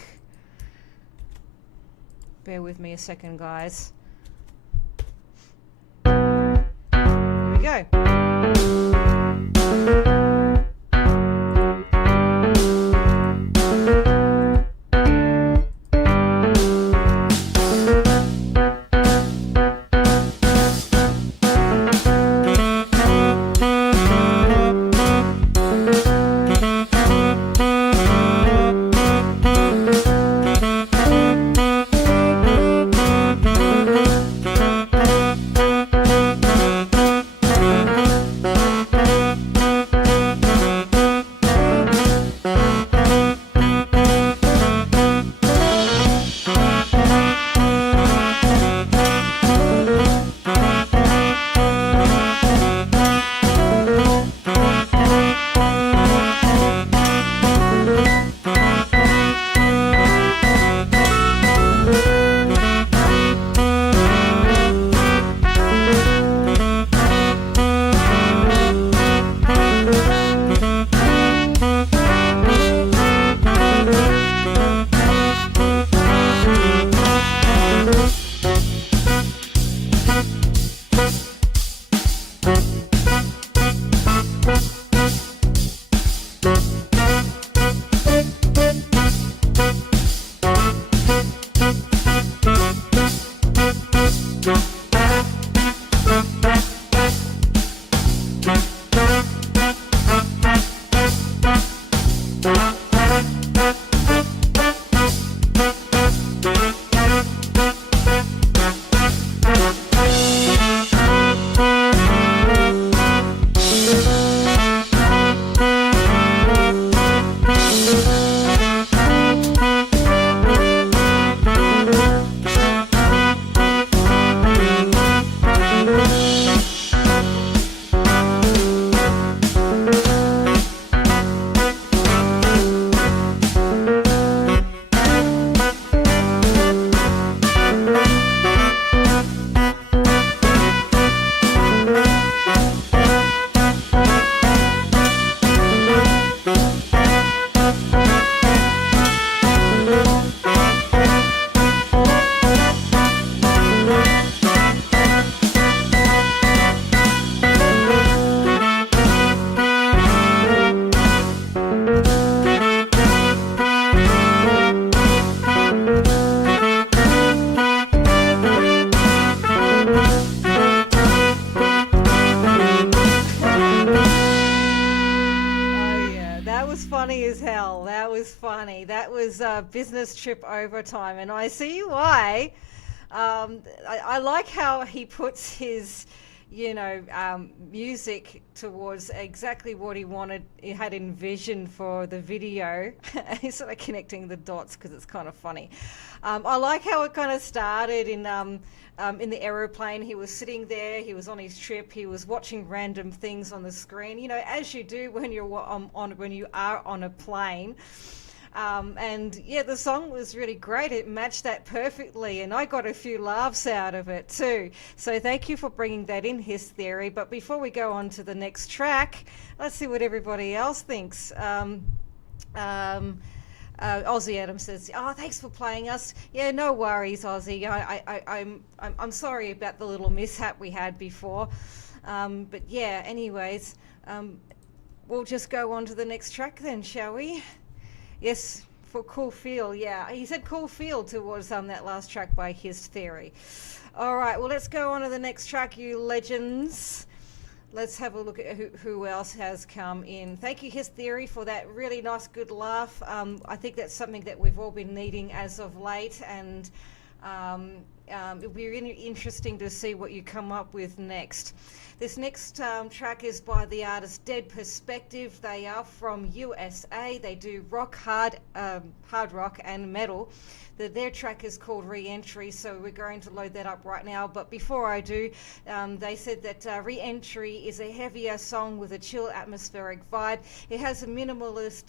Bear with me a second, guys. Here we go. Funny as hell. That was funny. That was Business Trip Over Time, and I see why. I like how he puts his, music towards exactly what he had envisioned for the video. He's sort of connecting the dots because it's kind of funny. I like how it kind of started in the aeroplane. He was sitting there, he was on his trip, he was watching random things on the screen, as you do when you're when you are on a plane. And yeah, the song was really great. It matched that perfectly, and I got a few laughs out of it too. So thank you for bringing that in, His Theory. But before we go on to the next track, let's see what everybody else thinks. Ozzy Adams says, "Oh, thanks for playing us." Yeah, no worries, Ozzy. I'm sorry about the little mishap we had before. But yeah, anyways, we'll just go on to the next track then, shall we? Yes, for Cool Feel. Yeah, he said Cool Feel towards that last track by His Theory. All right, well, let's go on to the next track, you legends. Let's have a look at who else has come in. Thank you, His Theory, for that really nice, good laugh. I think that's something that we've all been needing as of late, and it'll be really interesting to see what you come up with next. This next track is by the artist Dead Perspective. They are from USA. They do hard rock and metal. Their track is called Re-Entry, so we're going to load that up right now. But before I do, they said that Re-Entry is a heavier song with a chill atmospheric vibe. It has a minimalist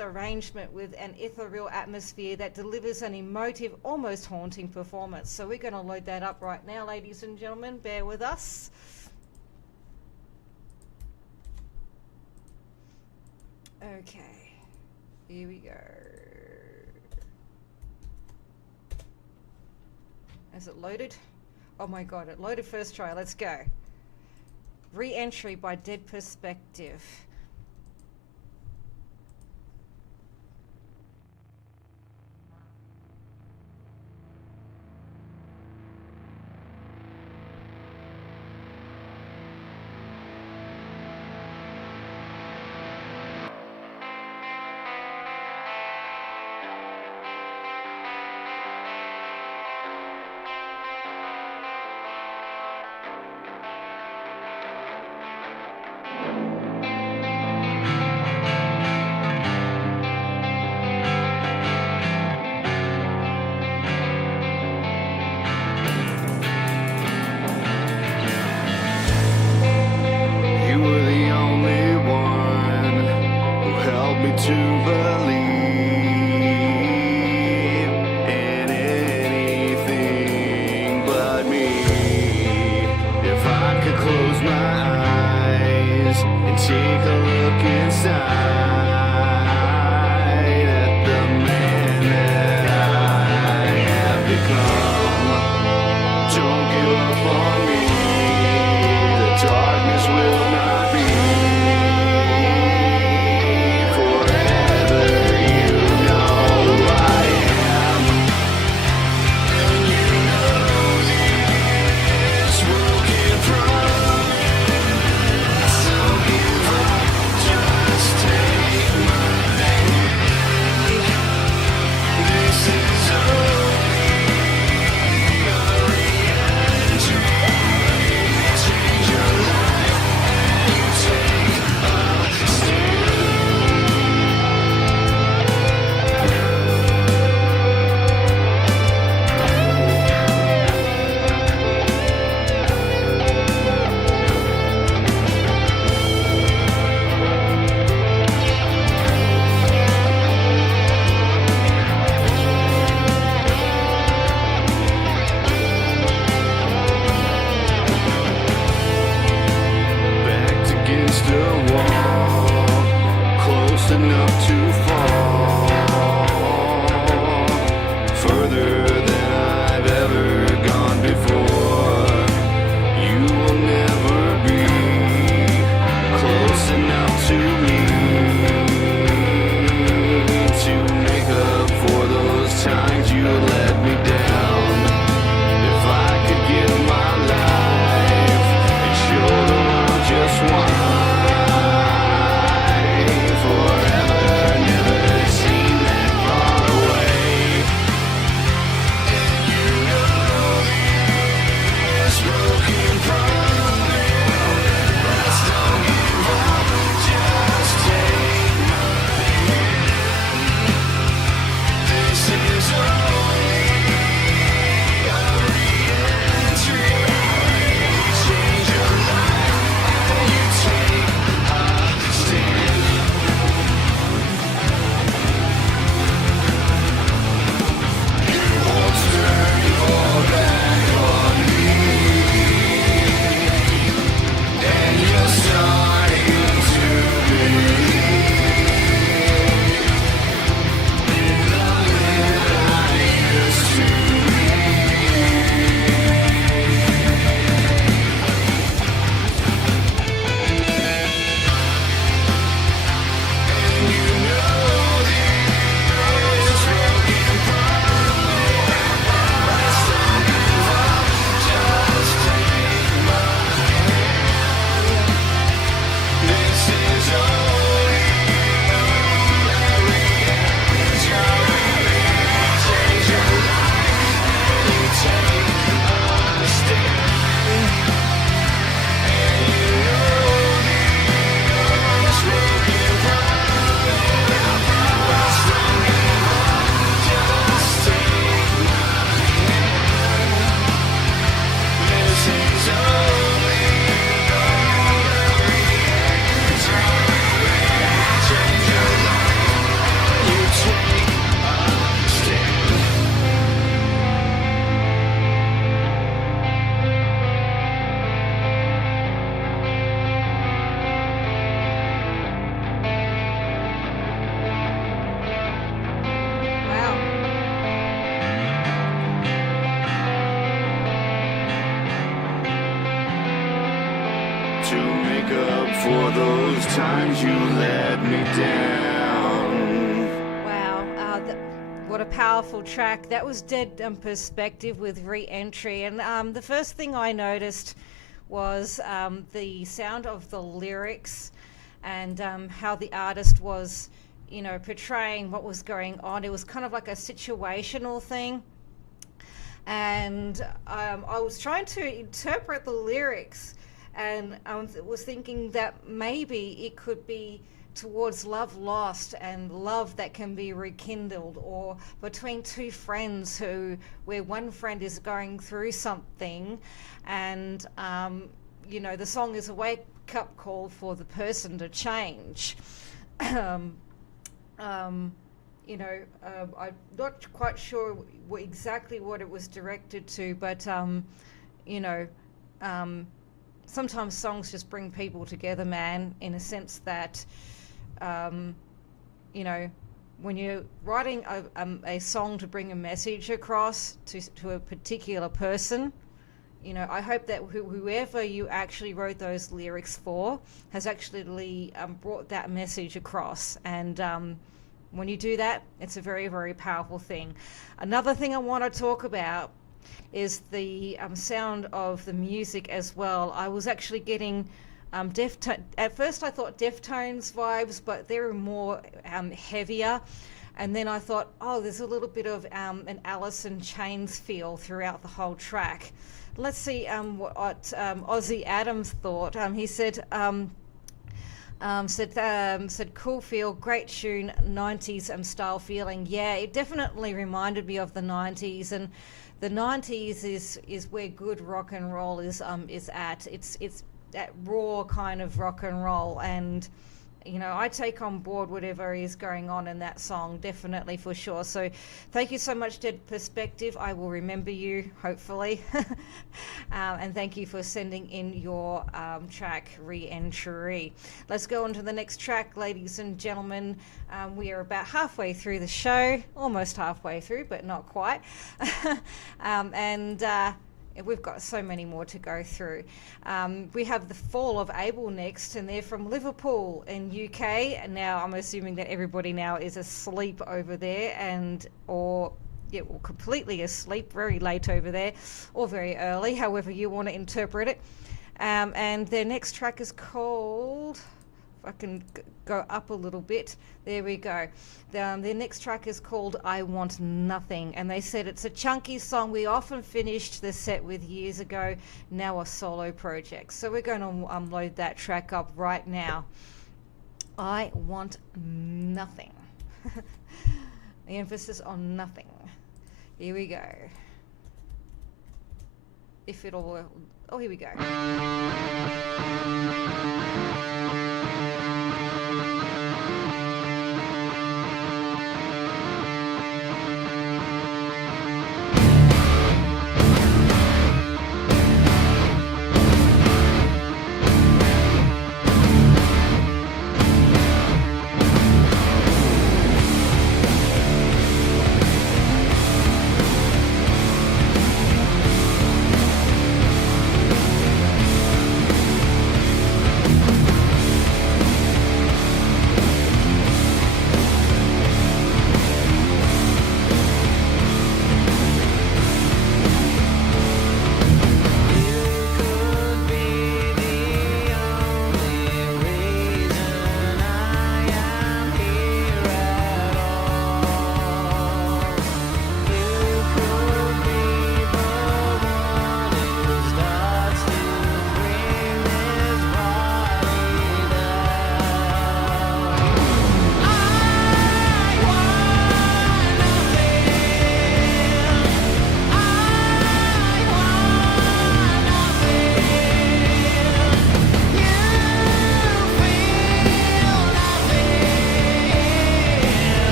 arrangement with an ethereal atmosphere that delivers an emotive, almost haunting performance. So we're going to load that up right now, ladies and gentlemen. Bear with us. Okay, here we go. Is it loaded? Oh my god, it loaded first try. Let's go. Re-Entry by Dead Perspective. to make up for those times you let me down. Wow, what a powerful track. That was Dead Perspective with Re-Entry. And the first thing I noticed was the sound of the lyrics and how the artist was, you know, portraying what was going on. It was kind of like a situational thing. And I was trying to interpret the lyrics, and I was thinking that maybe it could be towards love lost and love that can be rekindled, or between two friends where one friend is going through something, and you know, the song is a wake-up call for the person to change. You know, I'm not quite sure exactly what it was directed to, but you know, sometimes songs just bring people together, man, in a sense that, you know, when you're writing a song to bring a message across to a particular person, you know, I hope that whoever you actually wrote those lyrics for has actually brought that message across. And when you do that, it's a very, very powerful thing. Another thing I want to talk about is the sound of the music as well. I was actually getting at first I thought Deftones vibes, but they were more heavier. And then I thought, oh, there's a little bit of an Alice in Chains feel throughout the whole track. Let's see what Ozzy Adams thought. He said, cool feel, great tune, 90s style feeling. Yeah, it definitely reminded me of the 90s, and the 90s is where good rock and roll is at. It's that raw kind of rock and roll, and you know, I take on board whatever is going on in that song, definitely, for sure. So thank you so much, Dead Perspective. I will remember you, hopefully. And thank you for sending in your track, Re-Entry. Let's go on to the next track, ladies and gentlemen. We are about halfway through the show, almost halfway through, but not quite. We've got so many more to go through. We have the Fall of Abel next, and they're from Liverpool in UK. And now I'm assuming that everybody now is asleep over there, or completely asleep, very late over there, or very early, however you want to interpret it. And their next track is called, if I can go up a little bit, there we go. Their next track is called I Want Nothing, and they said it's a chunky song we often finished the set with years ago, now a solo project. So we're going to load that track up right now. I Want Nothing. The emphasis on nothing. Here we go. If it'll, oh, here we go.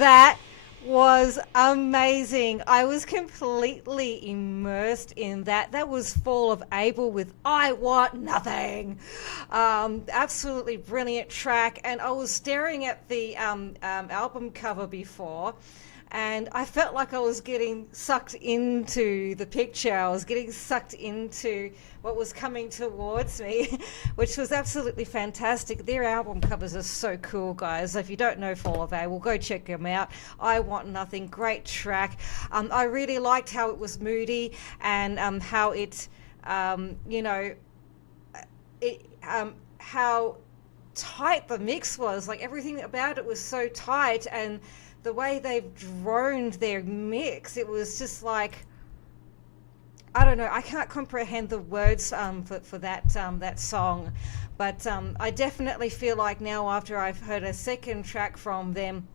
That was amazing. I was completely immersed in that. That was Fall of Abel with I Want Nothing. Absolutely brilliant track. And I was staring at the album cover before, and I felt like I was getting sucked into the picture. I was getting sucked into what was coming towards me, which was absolutely fantastic. Their album covers are so cool, guys. If you don't know Fall of Abel, go check them out. I Want Nothing, great track. I really liked how it was moody, and how it, you know, how tight the mix was. Like, everything about it was so tight, and the way they've droned their mix, it was just like, I don't know, I can't comprehend the words for that song, but I definitely feel like now, after I've heard a second track from them,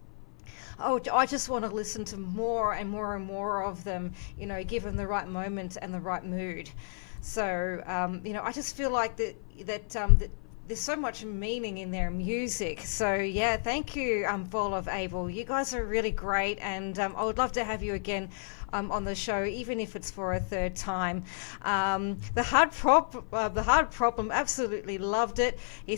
oh, I just want to listen to more and more and more of them, you know, given the right moment and the right mood. So, you know, I just feel like that there's so much meaning in their music. So yeah, thank you, Fall of Abel. You guys are really great, and I would love to have you again on the show, even if it's for a third time. The hard problem, absolutely loved it. They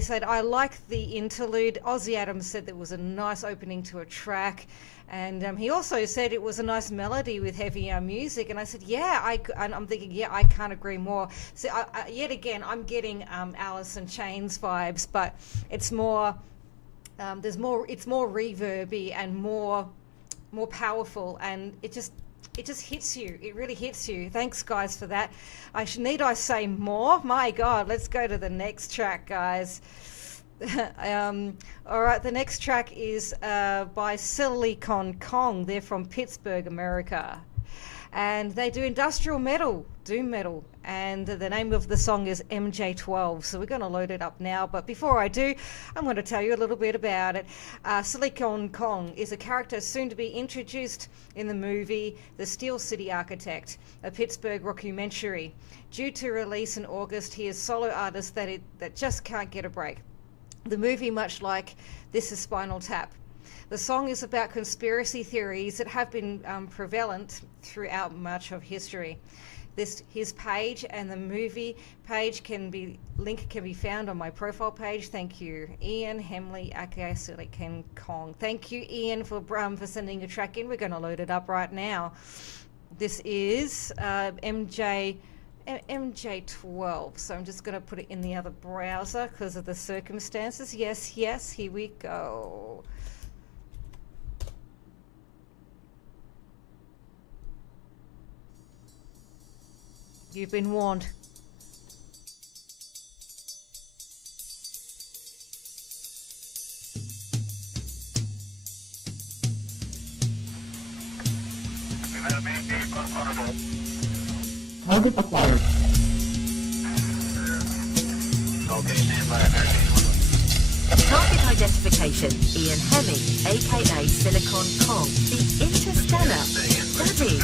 said, I like the interlude. Ozzy Adams said that was a nice opening to a track. And he also said it was a nice melody with heavier music. And I said, yeah, and I'm thinking, yeah, I can't agree more. So yet again, I'm getting Alice in Chains vibes, but it's more, it's more reverby and more powerful, and it just hits you. It really hits you. Thanks, guys, for that. Need I say more? My God, let's go to the next track, guys. All right, the next track is by Silicon Kong. They're from Pittsburgh, America, and they do industrial metal, doom metal, and the name of the song is MJ12. So we're going to load it up now, but before I do, I'm going to tell you a little bit about it. Silicon Kong is a character soon to be introduced in the movie The Steel City Architect, a Pittsburgh rockumentary. Due to release in August, he is a solo artist that just can't get a break. The movie, much like This Is Spinal Tap. The song is about conspiracy theories that have been prevalent throughout much of history. His page and the movie page can be found on my profile page. Thank you, Ian Hemley, aka Silicon Kong. Thank you, Ian, for sending a track in. We're going to load it up right now. This is MJ12, so I'm just going to put it in the other browser because of the circumstances. Yes, here we go. You've been warned. Target acquired. Target identification, Ian Heming, aka Silicon Kong, the Interstellar Daddy.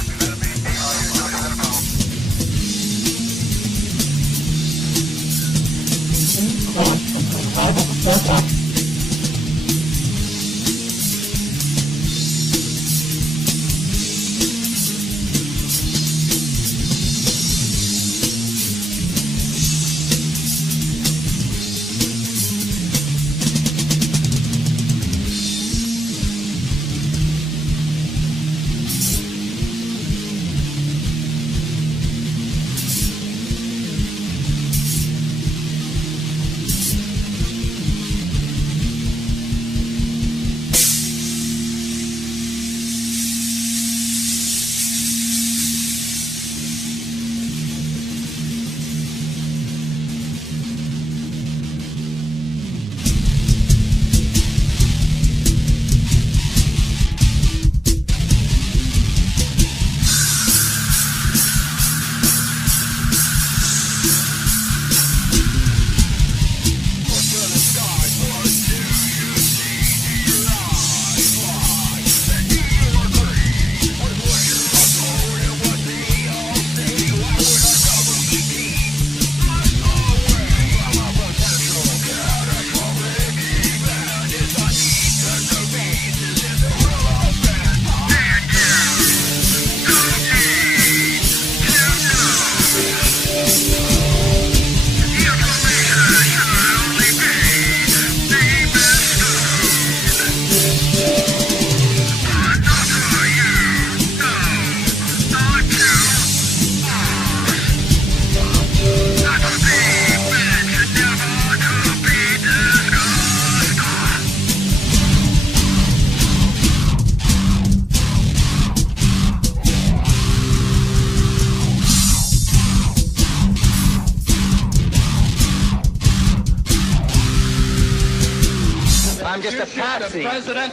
Nazi. President.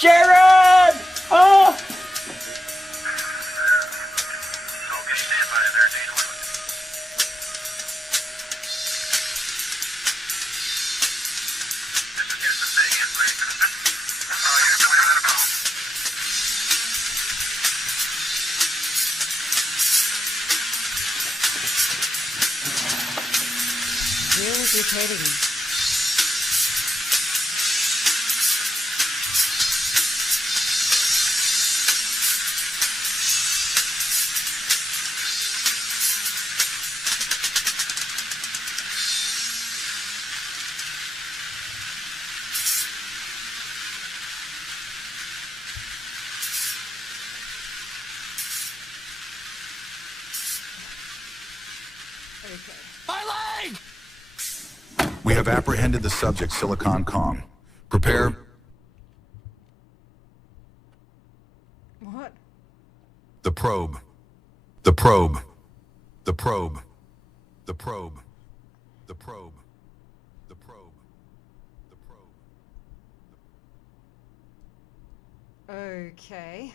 Sharon! Oh! Where is it heading? We have apprehended the subject, Silicon Kong. Prepare. What? The probe. The probe. The probe. The probe. The probe. The probe. The probe. Okay.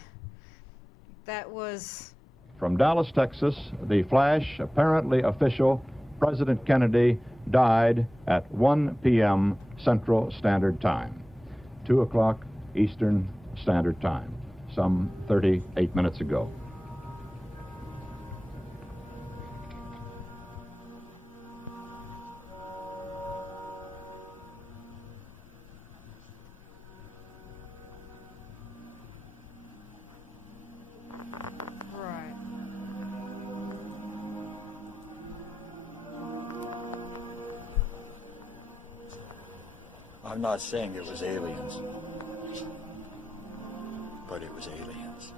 That was... From Dallas, Texas, the flash, apparently official, President Kennedy died at 1 p.m. Central Standard Time, 2 o'clock Eastern Standard Time, some 38 minutes ago. Right. I'm not saying it was aliens. but it was aliens.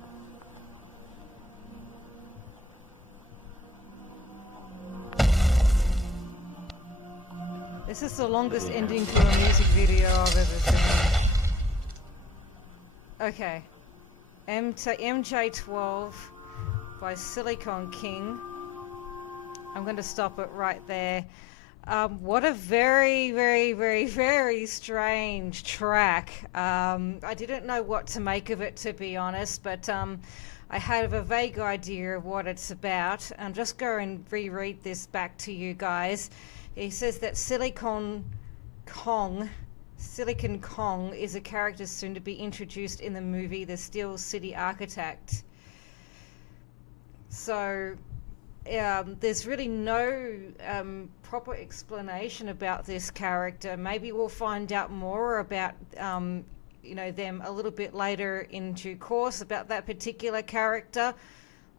This is the longest ending to a music video I've ever seen. Okay. MJ12 by Silicon King. I'm going to stop it right there. What a very, very, very, very strange track. I didn't know what to make of it, to be honest, but I had a vague idea of what it's about. I'm just going to reread this back to you guys. He says that Silicon Kong is a character soon to be introduced in the movie The Steel City Architect. So there's really no proper explanation about this character. Maybe we'll find out more about them a little bit later in due course about that particular character.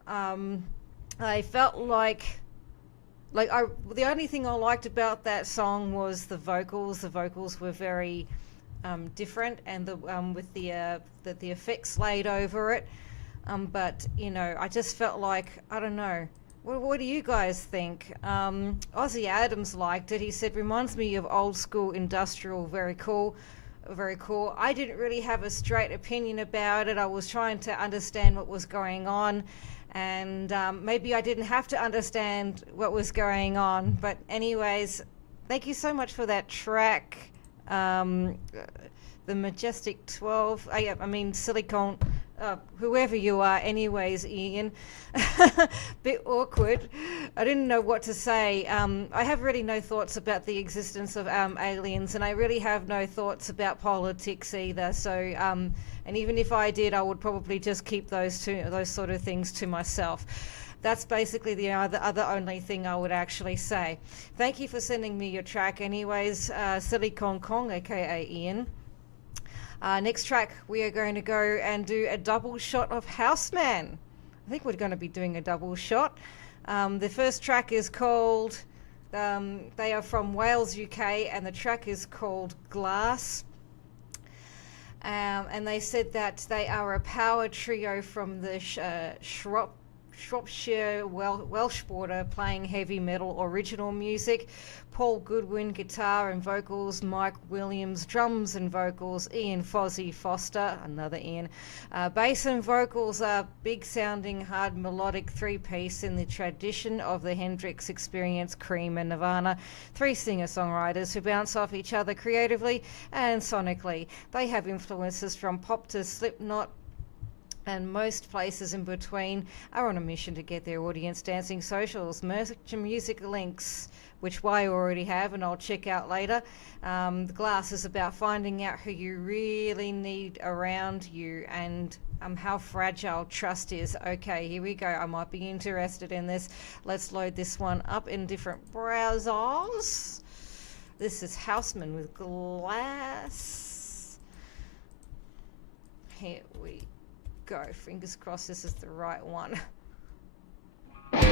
I felt like the only thing I liked about that song was the vocals. The vocals were very different, and with the effects laid over it. But I just felt like, I don't know. What do you guys think? Ozzy Adams liked it. He said, reminds me of old school industrial. Very cool. Very cool. I didn't really have a straight opinion about it. I was trying to understand what was going on. And maybe I didn't have to understand what was going on. But anyways, thank you so much for that track. The Majestic 12. Silicon. Whoever you are, anyways, Ian. Bit awkward. I didn't know what to say. I have really no thoughts about the existence of aliens, and I really have no thoughts about politics either. So, and even if I did, I would probably just keep those sort of things to myself. That's basically the other only thing I would actually say. Thank you for sending me your track, anyways, Silicon Kong, aka Ian. Next track, we are going to go and do a double shot of Houseman. I think we're going to be doing a double shot. The first track is called, they are from Wales, UK, and the track is called Glass. And they said that they are a power trio from the Shropshire Welsh border, playing heavy metal original music. Paul Goodwin, guitar and vocals. Mike Williams, drums and vocals. Ian Fozzie Foster, another Ian, bass and vocals. Are big sounding, hard melodic three-piece in the tradition of the Hendrix Experience, Cream and Nirvana. Three singer-songwriters who bounce off each other creatively and sonically. They have influences from pop to Slipknot, and most places in between, are on a mission to get their audience dancing. Socials, music links, which I already have and I'll check out later. The Glass is about finding out who you really need around you and how fragile trust is. Okay, here we go. I might be interested in this. Let's load this one up in different browsers. This is Houseman with Glass. Here we go. Fingers crossed this is the right one. And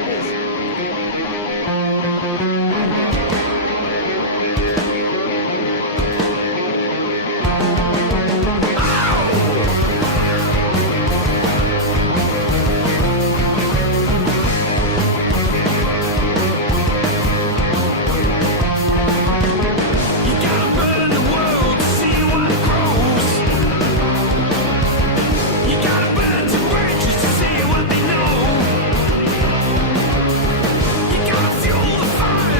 it is. Fire!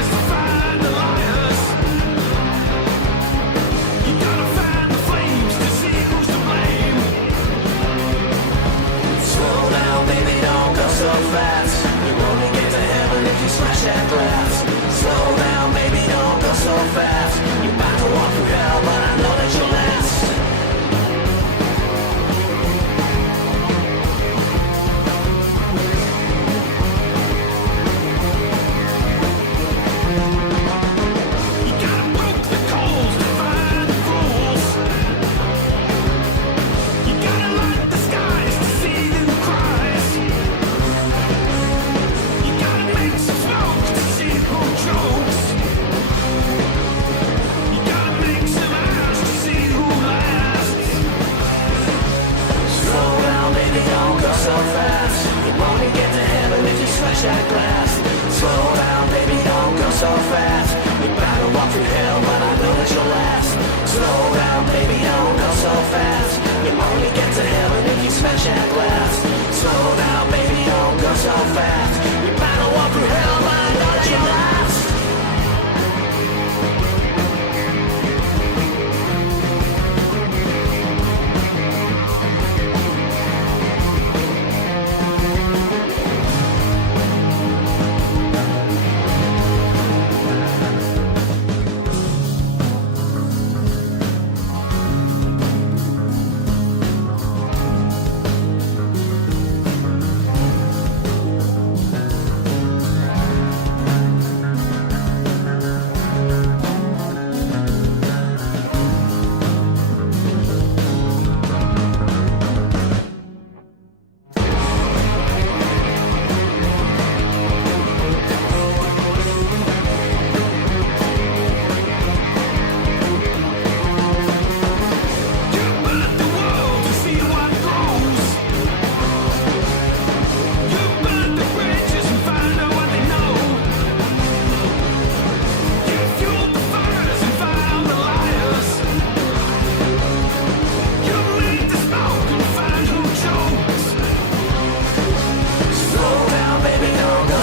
fast. You only get to heaven if you smash that glass. Slow down, baby, don't go so fast. You better walk through hell, but I know that you'll last. Slow down, baby, don't go so fast. You only get to heaven if you smash that glass. Slow down, baby, don't go so fast. You better walk through hell, but I know that you'll last.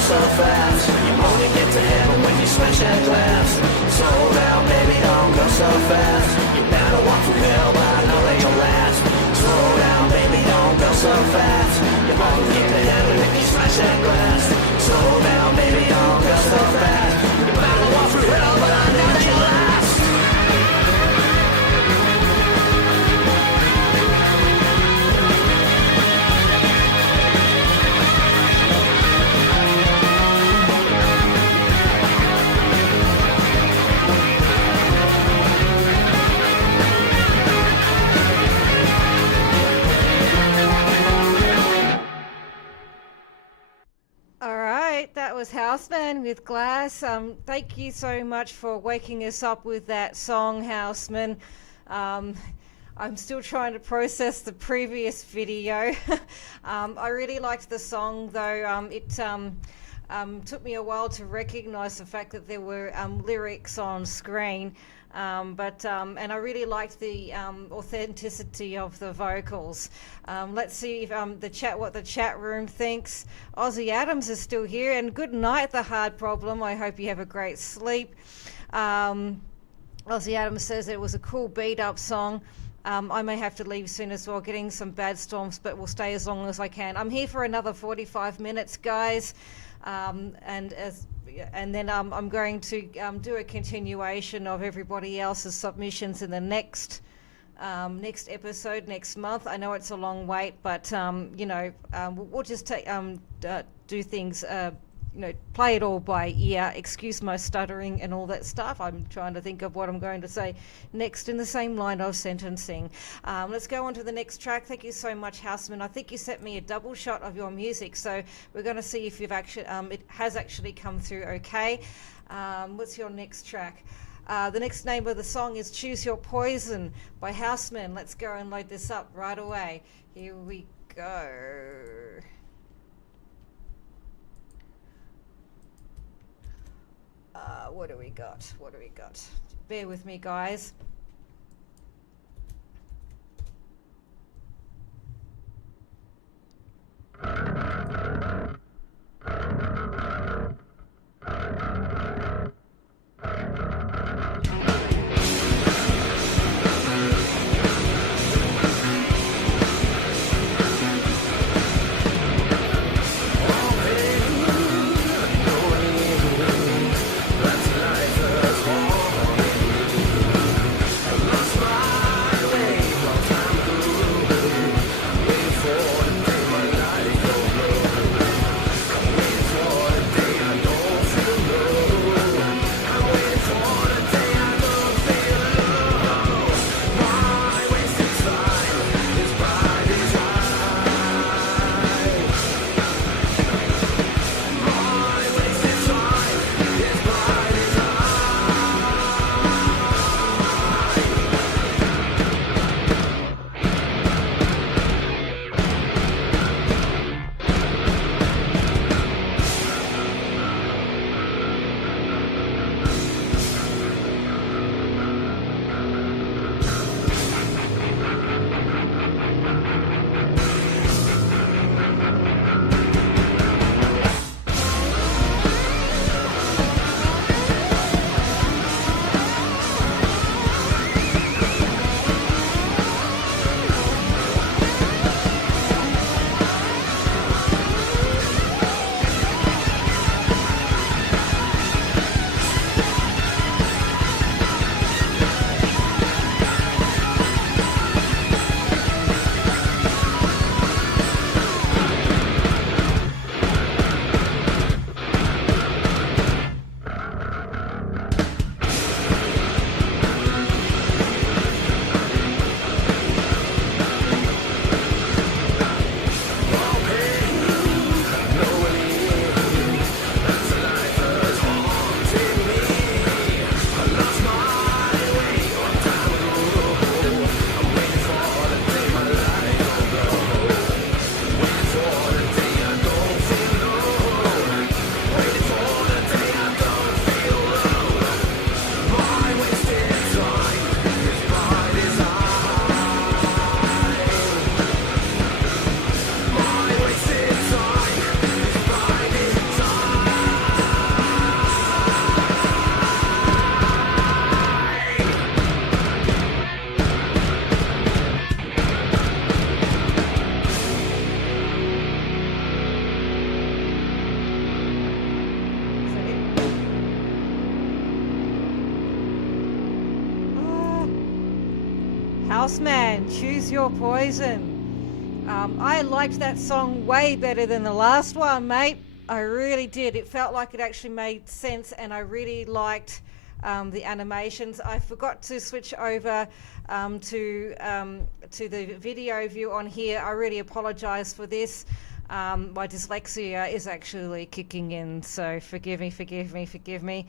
So fast, you only get to heaven when you smash that glass. Slow down, baby, don't go so fast. You better walk through hell, but I know that you'll last. Slow down, baby, don't go so fast. You only get to heaven if you smash that glass. Slow down, baby, don't go so fast. You better walk through hell, but I know that you'll last. That was Houseman with Glass. Thank you so much for waking us up with that song, Houseman. I'm still trying to process the previous video. I really liked the song, though. It took me a while to recognize the fact that there were lyrics on screen. And I really liked the authenticity of the vocals. Let's see if what the chat room thinks. Ozzy Adams is still here, and good night, The Hard Problem. I hope you have a great sleep. Ozzy Adams says it was a cool beat-up song. I may have to leave soon as well, getting some bad storms, but will stay as long as I can. I'm here for another 45 minutes, guys, and then I'm going to do a continuation of everybody else's submissions in the next episode next month. I know it's a long wait, but we'll just do things, play it all by ear. Excuse my stuttering and all that stuff. I'm trying to think of what I'm going to say next in the same line of sentencing. Let's go on to the next track. Thank you so much, Houseman. I think you sent me a double shot of your music, so we're going to see if you've actually it has actually come through okay. What's your next track? The next name of the song is Choose Your Poison by Houseman. Let's go and load this up right away. Here we go. What do we got? Bear with me, guys. Houseman, Choose Your Poison. I liked that song way better than the last one, mate. I really did. It felt like it actually made sense, and I really liked the animations. I forgot to switch over to the video view on here. I really apologize for this. My dyslexia is actually kicking in, so forgive me.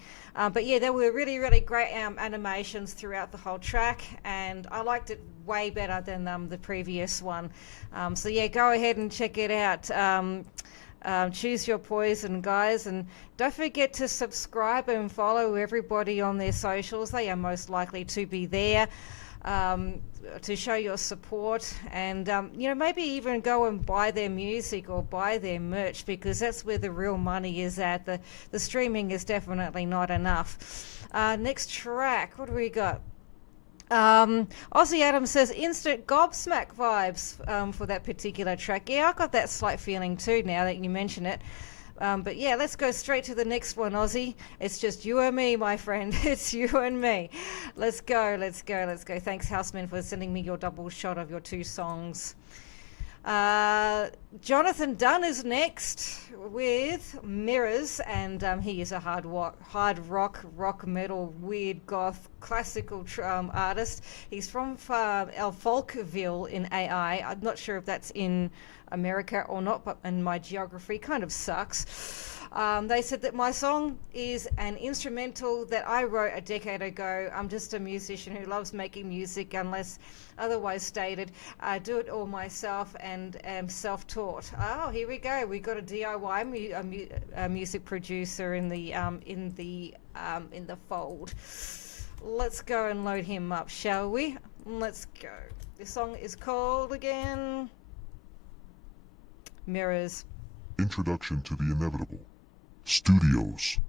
But yeah, there were really, really great animations throughout the whole track, and I liked it way better than the previous one. So yeah, go ahead and check it out. Choose Your Poison, guys, and don't forget to subscribe and follow everybody on their socials. They are most likely to be there to show your support, and maybe even go and buy their music or buy their merch, because that's where the real money is at. The streaming is definitely not enough. Next track, what do we got? Aussie Adam says instant gobsmack vibes for that particular track. Yeah, I got that slight feeling too now that you mention it. But yeah, let's go straight to the next one, Aussie. It's just you and me, my friend. It's you and me. Let's go. Thanks, Houseman, for sending me your double shot of your two songs. Jonathan Dunn is next with Mirrors, and he is a hard rock metal, weird goth, classical artist. He's from Folkville in AI. I'm not sure if that's in America or not, but in my geography kind of sucks. They said that my song is an instrumental that I wrote a decade ago. I'm just a musician who loves making music unless otherwise stated. I do it all myself and am self-taught. Oh, here we go. We got a DIY music producer in the fold. Let's go and load him up, shall we? Let's go. This song is called again Mirrors. Introduction to the Inevitable Studios.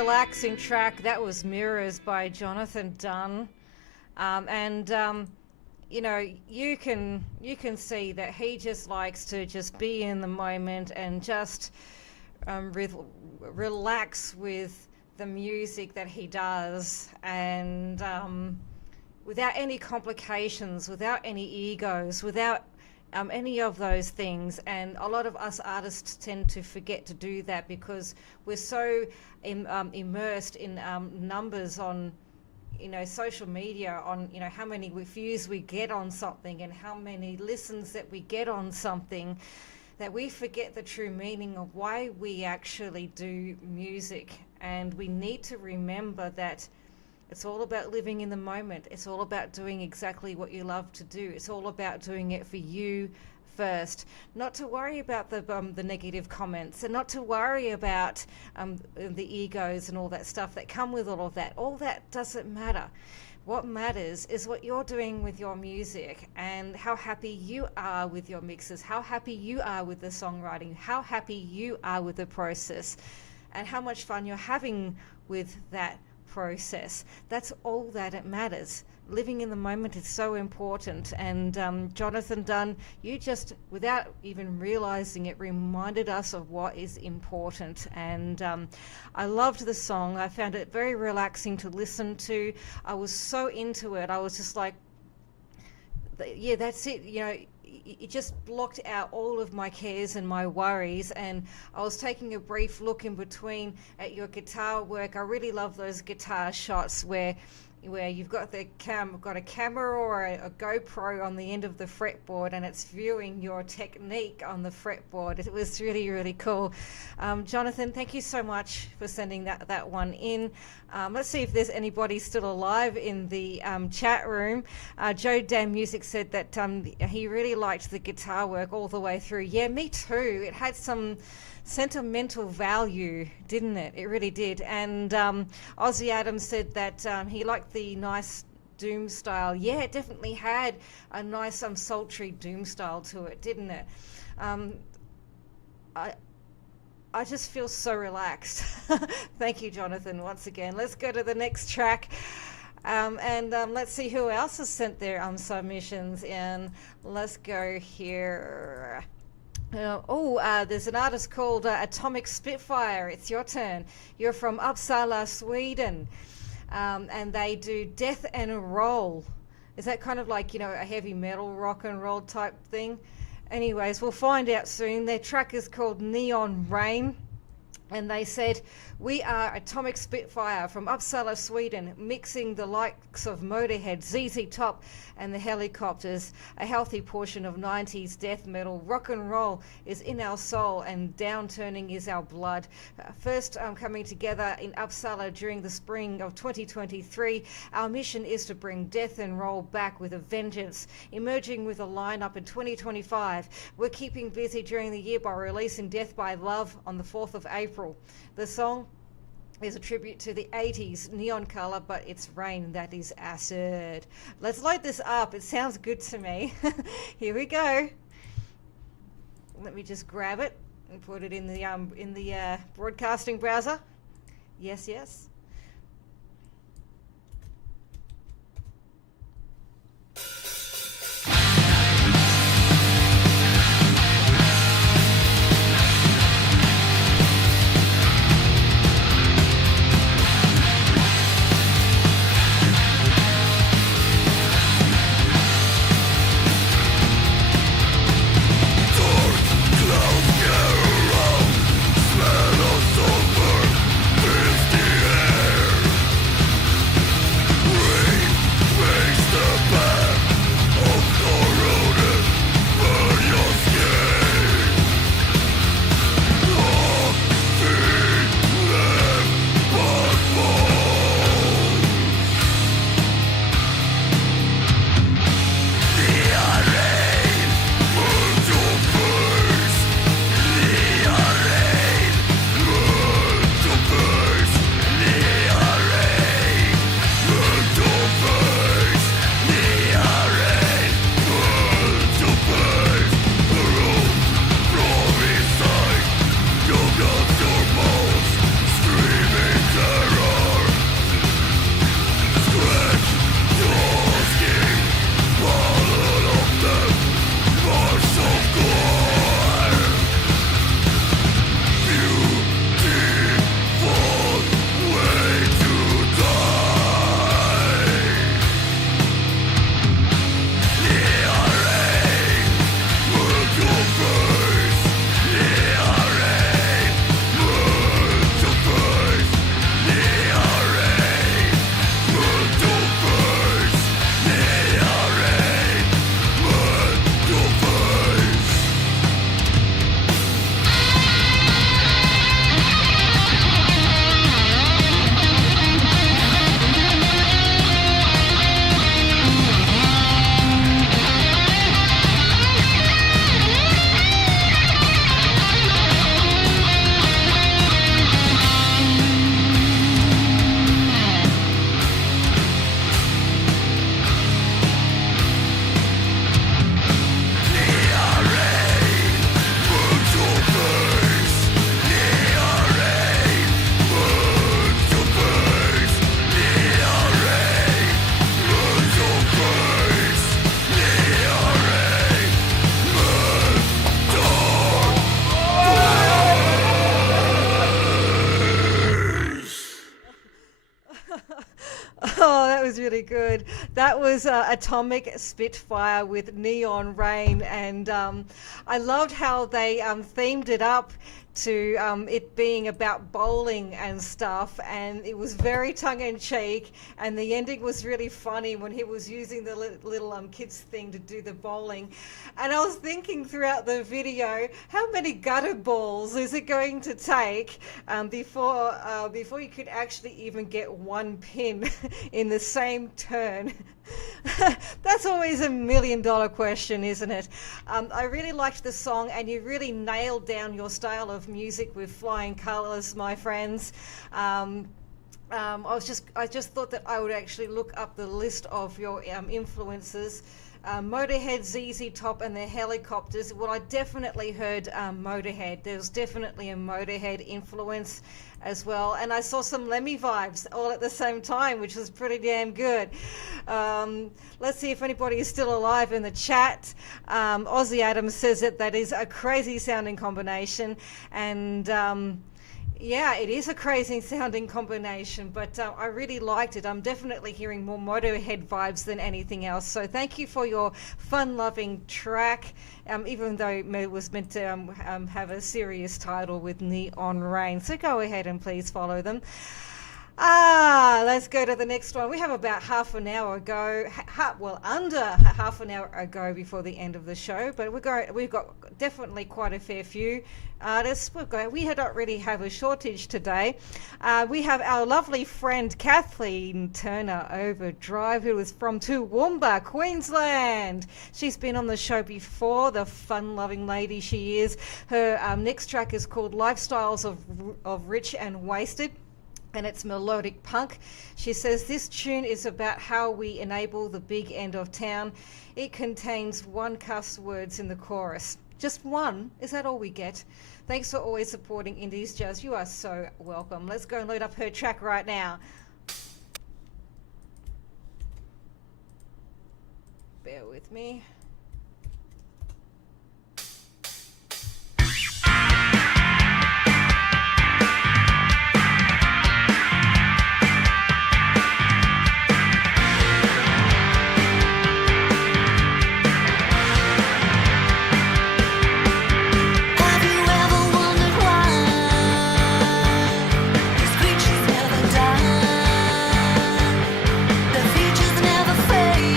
relaxing track. That was Mirrors by Jonathan Dunn. You know, you can see that he just likes to just be in the moment and just relax with the music that he does, and without any complications, without any egos, without any of those things. And a lot of us artists tend to forget to do that because we're so immersed in numbers on, you know, social media, on, you know, how many views we get on something and how many listens that we get on something, that we forget the true meaning of why we actually do music. And we need to remember that it's all about living in the moment. It's all about doing exactly what you love to do. It's all about doing it for you first. Not to worry about the negative comments, and not to worry about the egos and all that stuff that come with all of that. All that doesn't matter. What matters is what you're doing with your music and how happy you are with your mixes, how happy you are with the songwriting, how happy you are with the process, and how much fun you're having with that process. That's all that it matters. Living in the moment is so important. And Jonathan Dunn, you just, without even realizing it, reminded us of what is important. And I loved the song. I found it very relaxing to listen to. I was so into it. I was just like, yeah, that's it. You know, it just blocked out all of my cares and my worries. And I was taking a brief look in between at your guitar work. I really love those guitar shots where you've got a camera or a GoPro on the end of the fretboard, and it's viewing your technique on the fretboard. It was really, really cool. Jonathan, thank you so much for sending that one in. Let's see if there's anybody still alive in the chat room. Joe Dan Music said that he really liked the guitar work all the way through. Yeah, me too. It had some sentimental value, didn't it? It really did. And Ozzy Adams said that he liked the nice doom style. Yeah, it definitely had a nice sultry doom style to it, didn't it? I just feel so relaxed. Thank you, Jonathan, once again. Let's go to the next track. And let's see who else has sent their submissions in. Let's go here. There's an artist called Atomic Spitfire. It's your turn. You're from Uppsala, Sweden, and they do death and roll. Is that kind of like, you know, a heavy metal rock and roll type thing? Anyways, we'll find out soon. Their track is called Neon Rain, and they said, "We are Atomic Spitfire from Uppsala, Sweden, mixing the likes of Motorhead, ZZ Top, and the Helicopters. A healthy portion of 90s death metal. Rock and roll is in our soul, and downturning is our blood. First coming together in Uppsala during the spring of 2023, our mission is to bring death and roll back with a vengeance, emerging with a lineup in 2025. We're keeping busy during the year by releasing Death by Love on the 4th of April. The song is a tribute to the 80s neon color, but it's rain that is acid." Let's load this up. It sounds good to me. Here we go. Let me just grab it and put it in the broadcasting browser. Yes, yes. Cloud around, smell of sulfur, fills the air. good. That was Atomic Spitfire with Neon Rain, and I loved how they themed it up to it being about bowling and stuff, and it was very tongue-in-cheek, and the ending was really funny when he was using the little kids thing to do the bowling. And I was thinking throughout the video, how many gutter balls is it going to take before you could actually even get one pin in the same turn? That's always $1 million question, isn't it? I really liked the song, and you really nailed down your style of music with Flying Colours, my friends. I just thought that I would actually look up the list of your influences. Motorhead, ZZ Top, and their Helicopters. Well, I definitely heard Motorhead. There's definitely a Motorhead influence as well, and I saw some Lemmy vibes all at the same time, which was pretty damn good. Let's see if anybody is still alive in the chat. Aussie Adams says that is a crazy sounding combination, and yeah, it is a crazy sounding combination, but I really liked it. I'm definitely hearing more Motorhead vibes than anything else. So thank you for your fun-loving track, even though it was meant to have a serious title with Neon Rain. So go ahead and please follow them. Let's go to the next one. We have about half an hour ago, under half an hour ago before the end of the show, but we've got definitely quite a fair few artists. We don't really have a shortage today. We have our lovely friend Kathleen Turner Overdrive, who is from Toowoomba, Queensland. She's been on the show before, the fun-loving lady she is. Her next track is called Lifestyles of Rich and Wasted, and it's melodic punk. She says this tune is about how we enable the big end of town. It contains one cuss words in the chorus. Just one? Is that all we get? Thanks for always supporting Indies Jazz. You are so welcome. Let's go and load up her track right now. Bear with me. Never fade.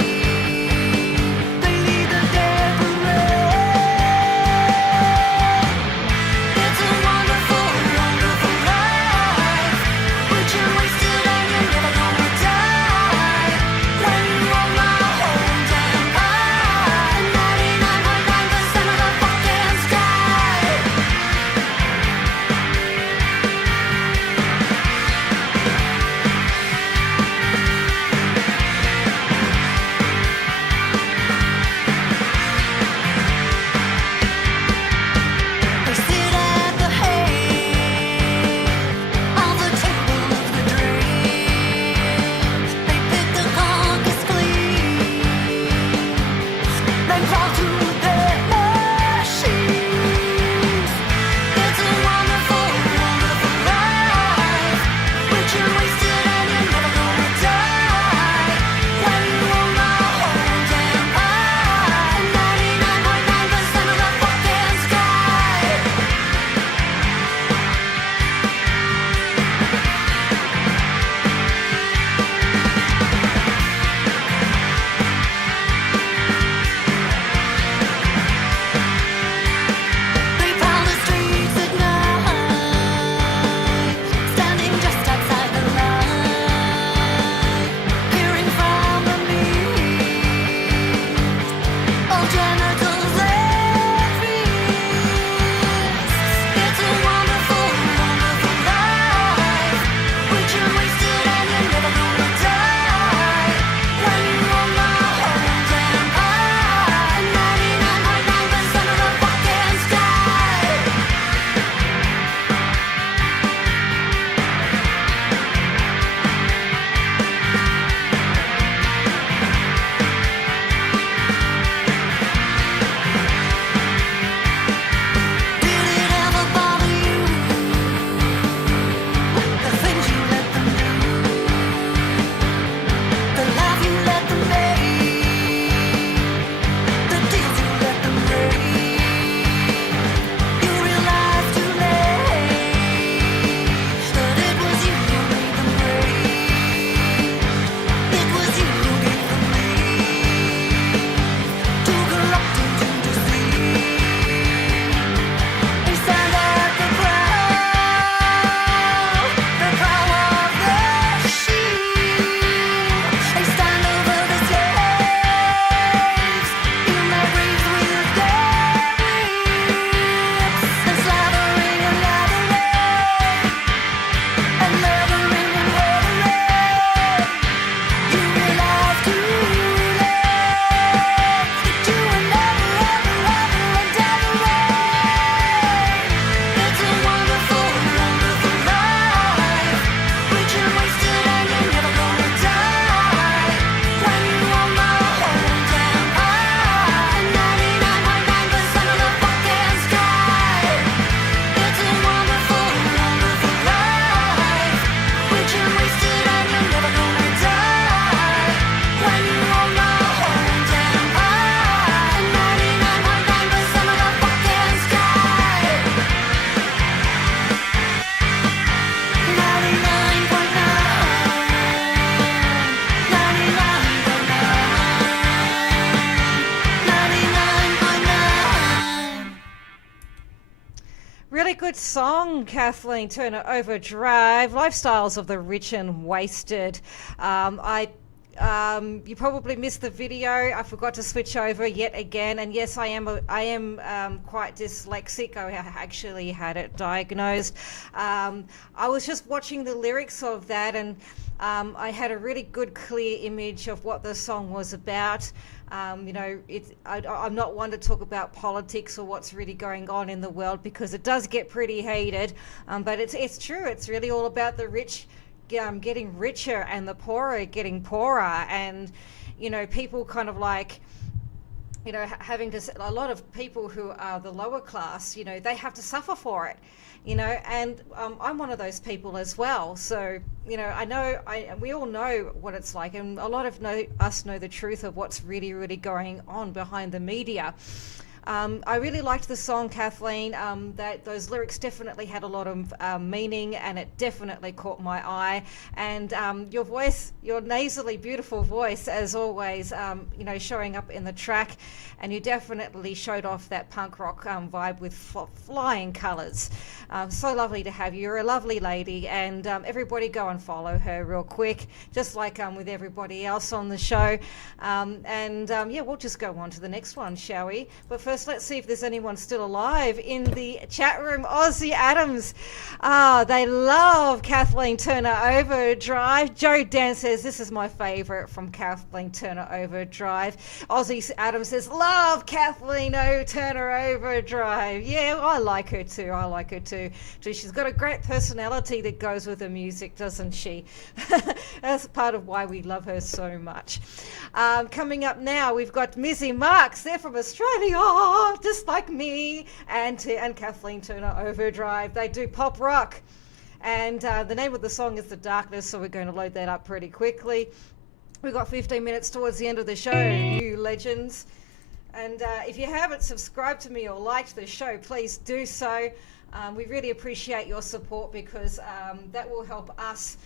good song, Kathleen Turner Overdrive, Lifestyles of the Rich and Wasted. You probably missed the video. I forgot to switch over yet again. And yes, I am quite dyslexic. I actually had it diagnosed. I was just watching the lyrics of that, and I had a really good, clear image of what the song was about. I'm not one to talk about politics or what's really going on in the world, because it does get pretty heated. But it's true. It's really all about the rich getting richer and the poorer getting poorer, and people kind of like having to, a lot of people who are the lower class, they have to suffer for it, and I'm one of those people as well. So I know, we all know what it's like, and a lot of us know the truth of what's really, really going on behind the media. I really liked the song, Kathleen. That those lyrics definitely had a lot of meaning, and it definitely caught my eye. And your voice, your nasally beautiful voice, as always, showing up in the track. And you definitely showed off that punk rock vibe with flying colours. So lovely to have you. You're a lovely lady, and everybody go and follow her real quick, just like with everybody else on the show. We'll just go on to the next one, shall we? But first, let's see if there's anyone still alive in the chat room. Aussie Adams, they love Kathleen Turner Overdrive. Joe Dan says, this is my favourite from Kathleen Turner Overdrive. Aussie Adams says, love Kathleen Turner Overdrive. Yeah, I like her too. She's got a great personality that goes with her music, doesn't she? That's part of why we love her so much. Coming up now, we've got Mizzy Marks. They're from Australia, just like me, and Kathleen Turner Overdrive. They do pop rock, and the name of the song is The Darkness, so we're going to load that up pretty quickly. We've got 15 minutes towards the end of the show, you legends. And if you haven't subscribed to me or liked the show, please do so. We really appreciate your support, because that will help us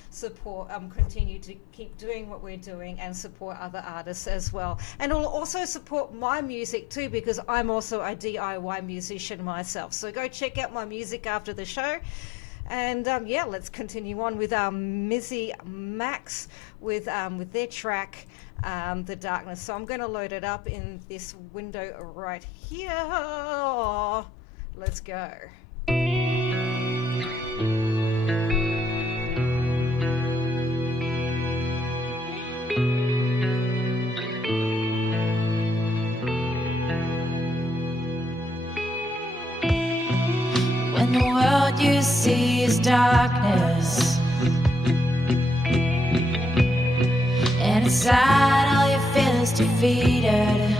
continue to keep doing what we're doing, and support other artists as well. And it'll also support my music too, because I'm also a DIY musician myself. So go check out my music after the show. And let's continue on with Mizzy Max with their track, The Darkness. So I'm going to load it up in this window right here. Let's go. When the world you see is darkness, and inside all you feel is defeated,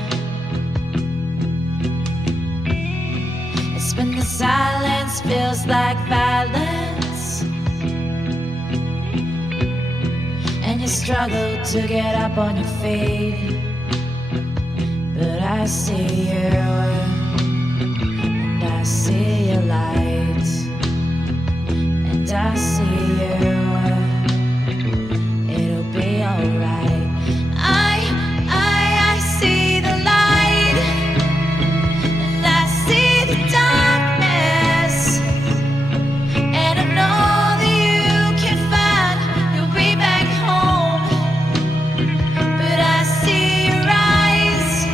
it's when the silence feels like violence, and you struggle to get up on your feet. But I see you, and I see your light, and I see you. It'll be alright. I see the light, and I see the darkness, and I know that you can find your way back home. But I see your eyes,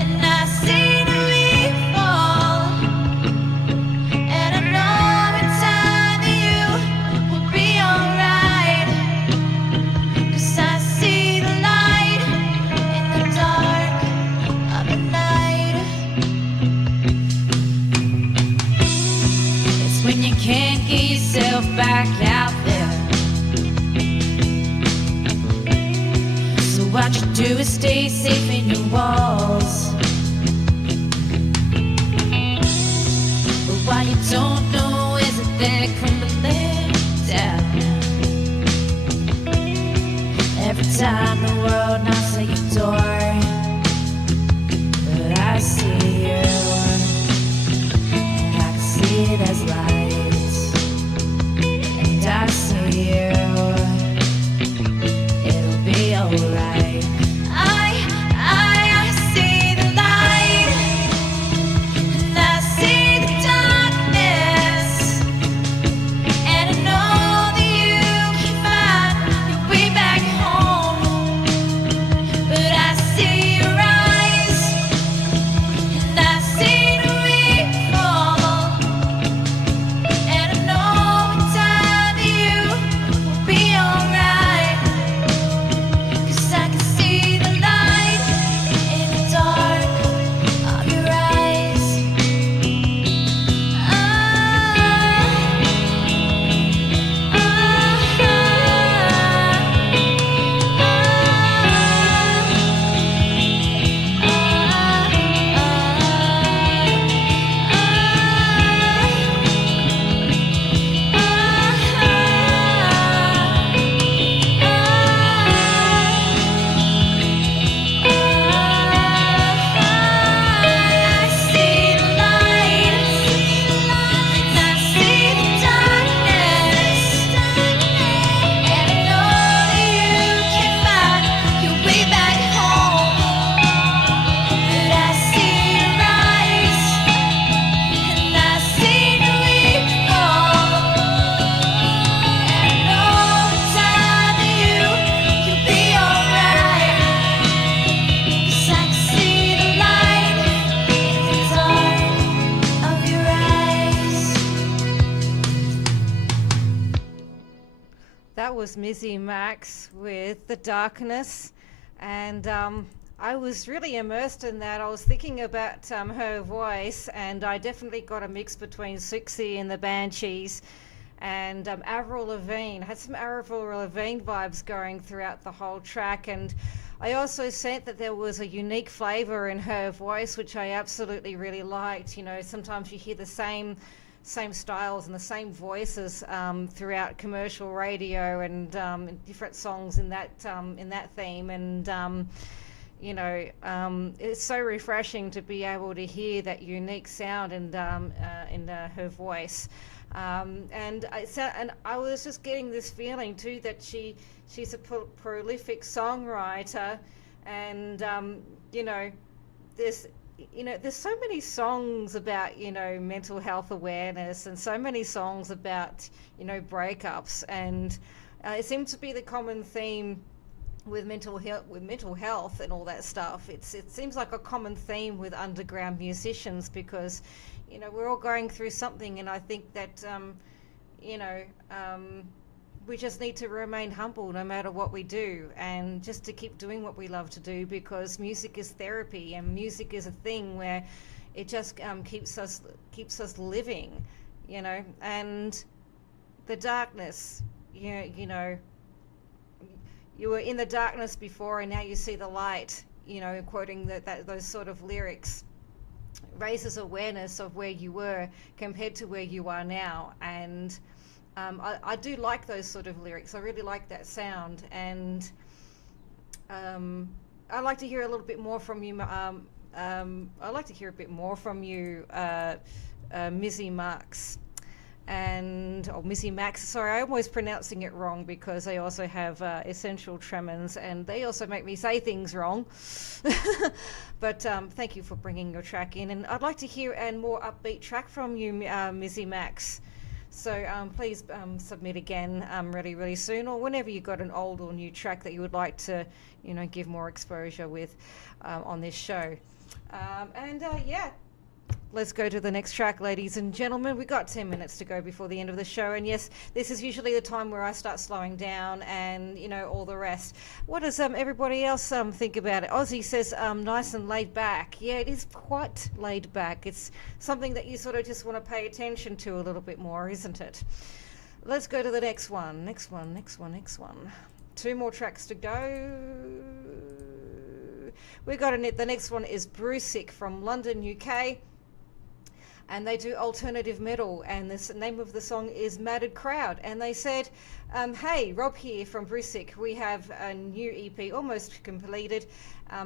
and I see the evil, and I know in time that you will be alright. 'Cause I see the light in the dark of the night. It's when you can't get yourself back out there. So what you do is stay safe in your walls. But what you don't know is that they're crumbling down every time the world knocks at your door. But I see you, and I can see there's light, and I see you. It'll be alright. I see the light, and I see the darkness. was Mizzy Max with The Darkness, and I was really immersed in that. I was thinking about her voice, and I definitely got a mix between Sixie and the Banshees and Avril Lavigne. I had some Avril Lavigne vibes going throughout the whole track, and I also sensed that there was a unique flavor in her voice, which I absolutely really liked. You know, sometimes you hear the same styles and the same voices throughout commercial radio and different songs in that theme, and you know, it's so refreshing to be able to hear that unique sound in her voice. And I was just getting this feeling too that she's a prolific songwriter, and you know, there's so many songs about, you know, mental health awareness, and so many songs about, you know, breakups, and it seems to be the common theme with mental health and all that stuff. It seems like a common theme with underground musicians, because, you know, we're all going through something, and I think that you know, we just need to remain humble no matter what we do, and just to keep doing what we love to do, because music is therapy, and music is a thing where it just keeps us living, you know. And the darkness, you know, you were in the darkness before and now you see the light, you know, quoting those sort of lyrics raises awareness of where you were compared to where you are now. And I do like those sort of lyrics. I really like that sound, and I'd like to hear a little bit more from you. I'd like to hear a bit more from you, Mizzy Max. Mizzy Max, sorry, I'm always pronouncing it wrong because I also have essential tremens, and they also make me say things wrong. But thank you for bringing your track in, and I'd like to hear a more upbeat track from you, Mizzy Max. So please submit again really, really soon, or whenever you've got an old or new track that you would like to, you know, give more exposure with on this show. Yeah. Let's go to the next track, ladies and gentlemen. We've got 10 minutes to go before the end of the show. And yes, this is usually the time where I start slowing down and, you know, all the rest. What does everybody else think about it? Ozzy says nice and laid back. Yeah, it is quite laid back. It's something that you sort of just want to pay attention to a little bit more, isn't it? Let's go to the next one. Next one. 2 more tracks to go. We got the next one is Brusick from London, UK. And they do alternative metal, and the name of the song is Matted Crowd. And they said, hey, Rob here from Brusick. We have a new EP almost completed.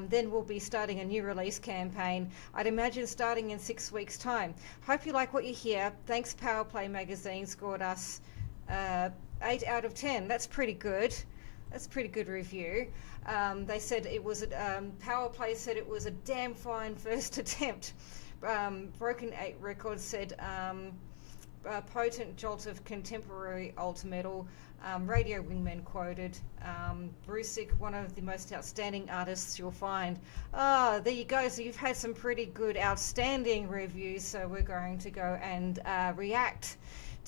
Then we'll be starting a new release campaign. I'd imagine starting in 6 weeks' time. Hope you like what you hear. Thanks, Power Play Magazine scored us 8 out of 10. That's pretty good. That's a pretty good review. They said it was, Power Play said it was a damn fine first attempt. Broken 8 Records said potent jolt of contemporary alt metal. Radio Wingman quoted Brusick, one of the most outstanding artists you'll find. There you go. So you've had some pretty good, outstanding reviews. So we're going to go and react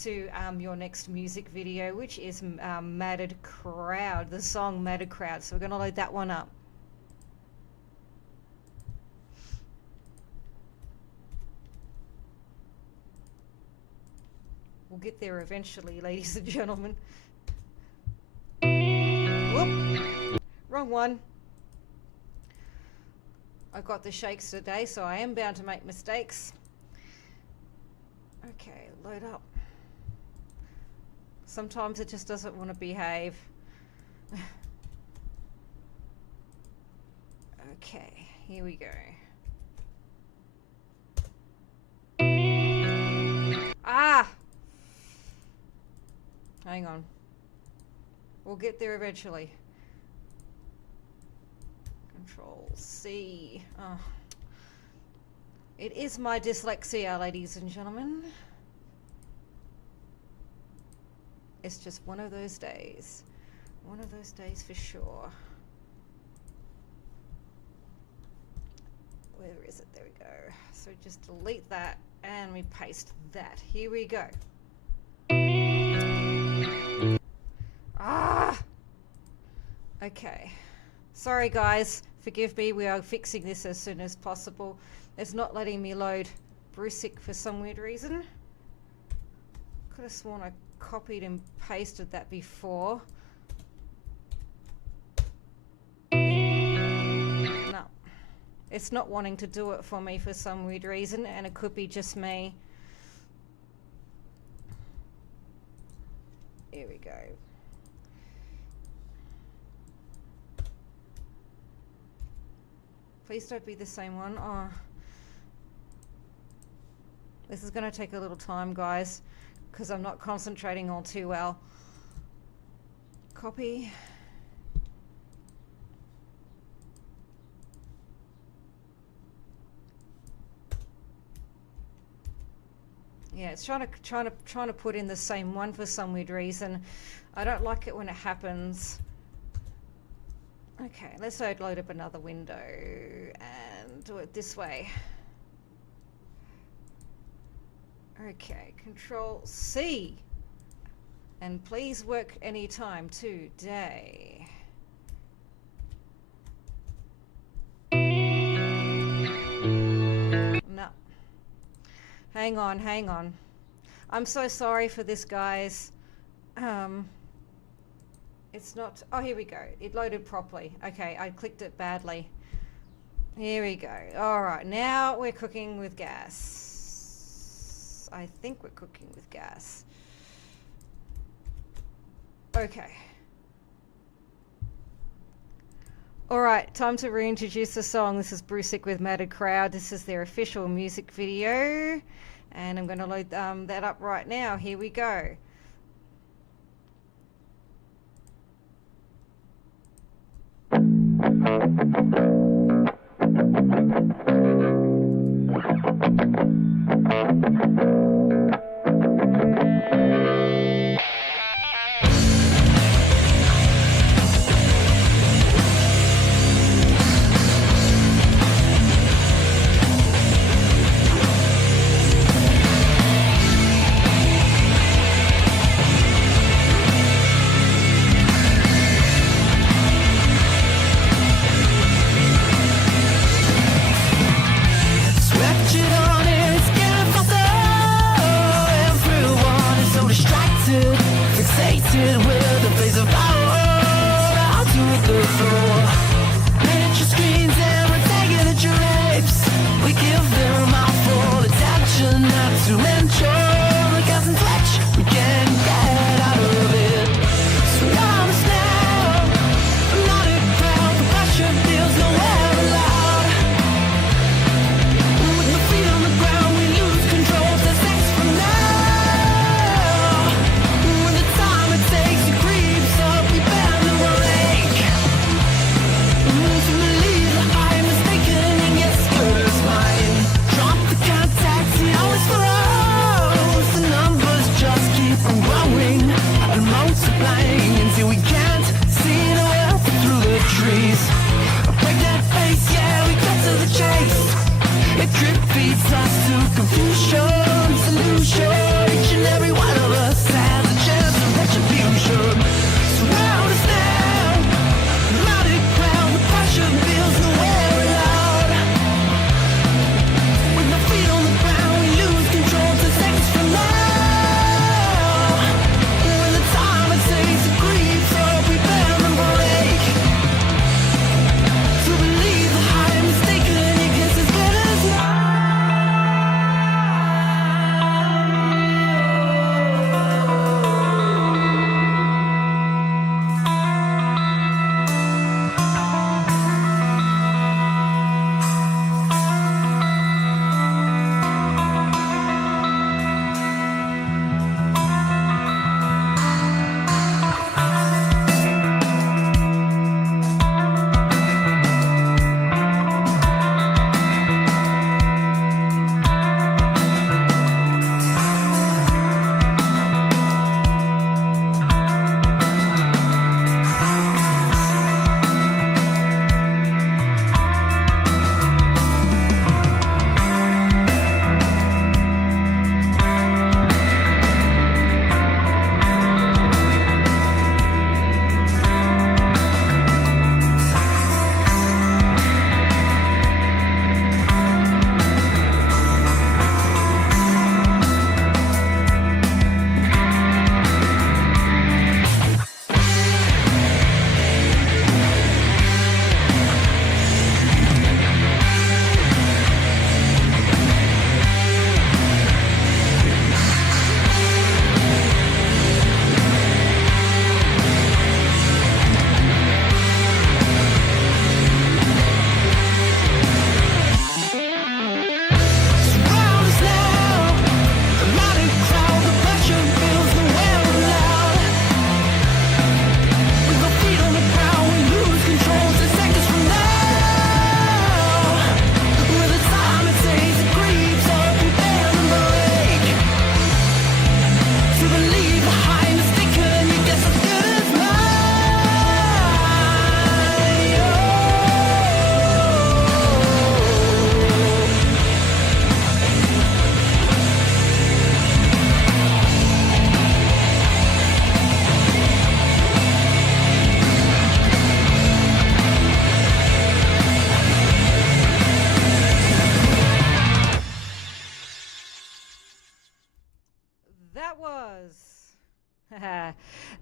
to your next music video, which is Matted Crowd, the song Matted Crowd. So we're going to load that one up. We'll get there eventually, ladies and gentlemen. Whoop! Wrong one. I've got the shakes today, so I am bound to make mistakes. Okay, load up. Sometimes it just doesn't want to behave. Okay, here we go. Ah! Hang on. We'll get there eventually. Control C. Oh. It is my dyslexia, ladies and gentlemen. It's just one of those days. One of those days for sure. Where is it? There we go. So just delete that and we paste that. Here we go. Ah! Okay. Sorry guys, forgive me, we are fixing this as soon as possible. It's not letting me load Brusick for some weird reason. Could have sworn I copied and pasted that before. No. It's not wanting to do it for me for some weird reason, and it could be just me. Here we go. Please don't be the same one. Oh. This is going to take a little time, guys, because I'm not concentrating all too well. Copy. Yeah, it's trying to put in the same one for some weird reason. I don't like it when it happens. Okay, let's load up another window and do it this way. Okay, Control C. And please work anytime today. No. Hang on. I'm so sorry for this, guys. It's not... Oh, here we go. It loaded properly. Okay, I clicked it badly. Here we go. All right, now we're cooking with gas. I think we're cooking with gas. Okay. All right, time to reintroduce the song. This is Brusick with Matted Crowd. This is their official music video. And I'm going to load that up right now. Here we go.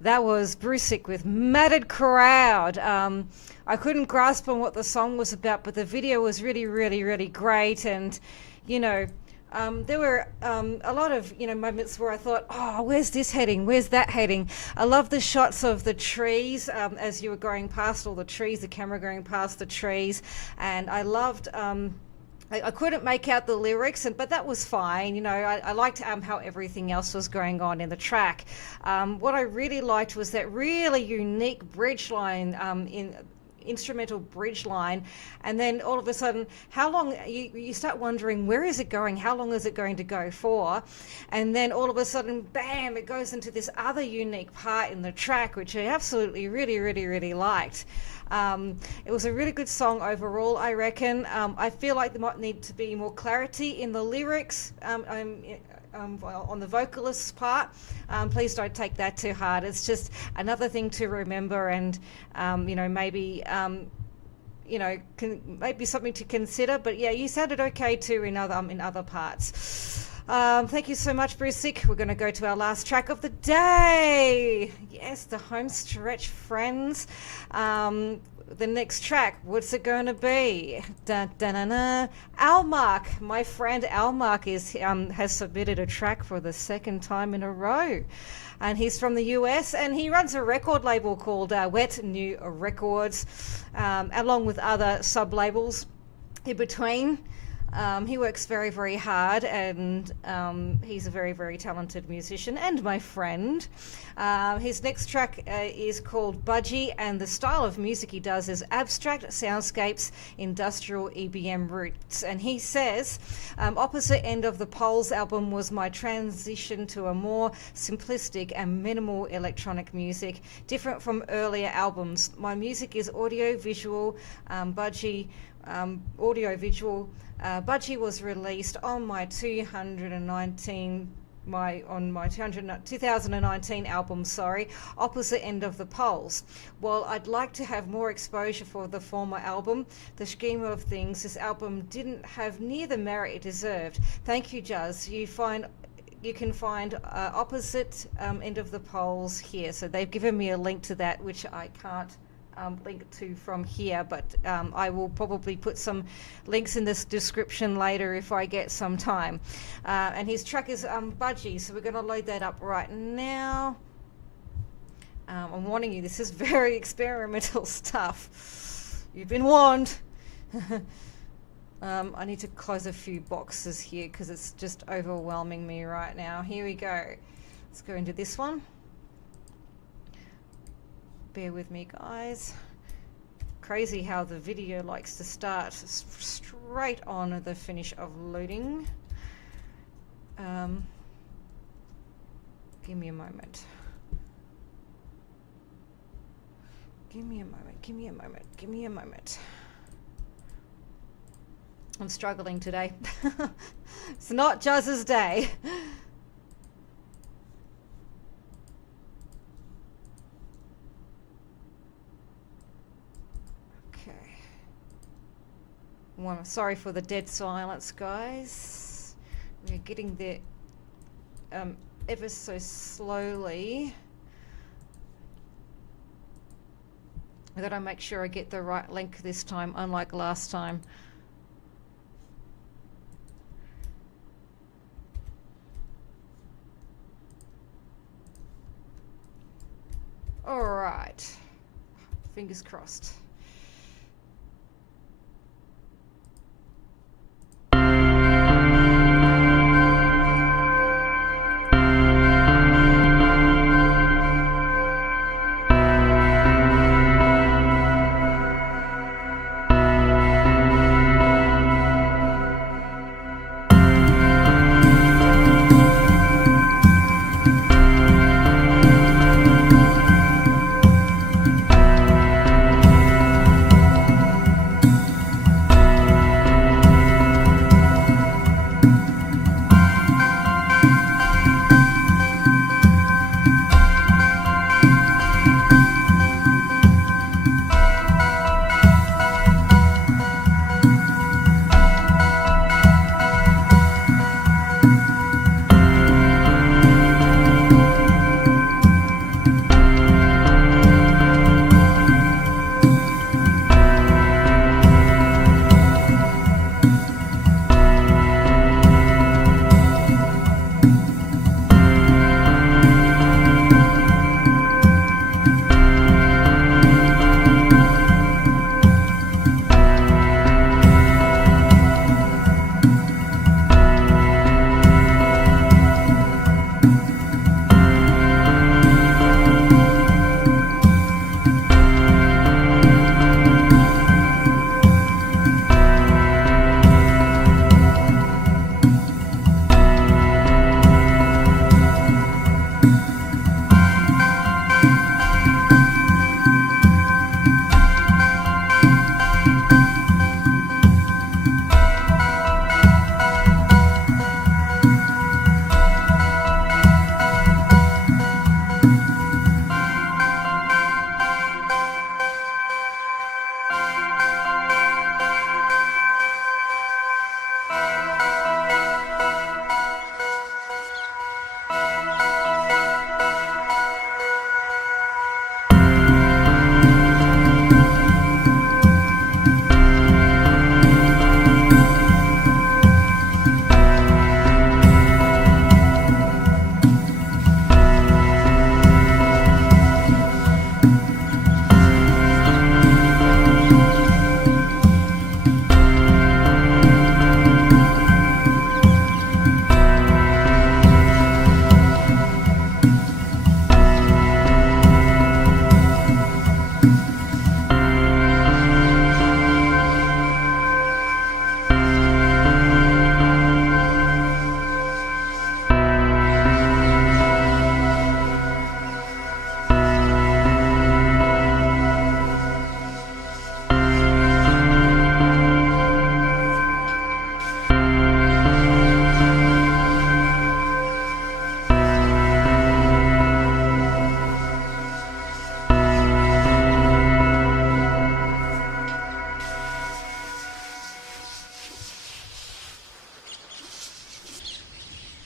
That was Brusick with Matted Crowd. I couldn't grasp on what the song was about, but the video was really, really, really great. And, you know, there were a lot of, you know, moments where I thought, oh, where's this heading? Where's that heading? I love the shots of the trees as you were going past all the trees, the camera going past the trees. And I loved... I couldn't make out the lyrics, but that was fine. You know, I liked how everything else was going on in the track. What I really liked was that really unique bridge line instrumental bridge line, and then all of a sudden, how long, you start wondering, where is it going? How long is it going to go for? And then all of a sudden, bam, it goes into this other unique part in the track, which I absolutely really, really, really liked. It was a really good song overall, I reckon. I feel like there might need to be more clarity in the lyrics on the vocalist's part. Please don't take that too hard. It's just another thing to remember, and you know, maybe maybe something to consider. But yeah, you sounded okay too in other parts. Thank you so much, Brusick. We're going to go to our last track of the day. Yes, the home stretch, friends. The next track, what's it going to be? Almark, my friend Almark has submitted a track for the second time in a row. And he's from the US, and he runs a record label called Wet New Records, along with other sub-labels in between. He works very, very hard, and he's a very, very talented musician and my friend. His next track is called Budgie, and the style of music he does is abstract soundscapes, industrial EBM roots. And he says, opposite end of the Poles album was my transition to a more simplistic and minimal electronic music, different from earlier albums. My music is audio-visual, Budgie, audio-visual. Budgie was released on my 2019 album, Opposite End of the Poles. While I'd like to have more exposure for the former album, the scheme of things, this album didn't have near the merit it deserved. Thank you, JuZ. You can find Opposite End of the Poles here. So they've given me a link to that, which I can't link to from here, but I will probably put some links in this description later if I get some time. And his track is Budgie, so we're going to load that up right now. I'm warning you, this is very experimental stuff. You've been warned. I need to close a few boxes here because it's just overwhelming me right now. Here we go. Let's go into this one. Bear with me, guys. Crazy how the video likes to start straight on the finish of loading. Give me a moment. Give me a moment. Give me a moment. Give me a moment. I'm struggling today. It's not JuZ's day. Well, sorry for the dead silence, guys. We're getting there ever so slowly. I gotta make sure I get the right link this time, unlike last time. All right. Fingers crossed.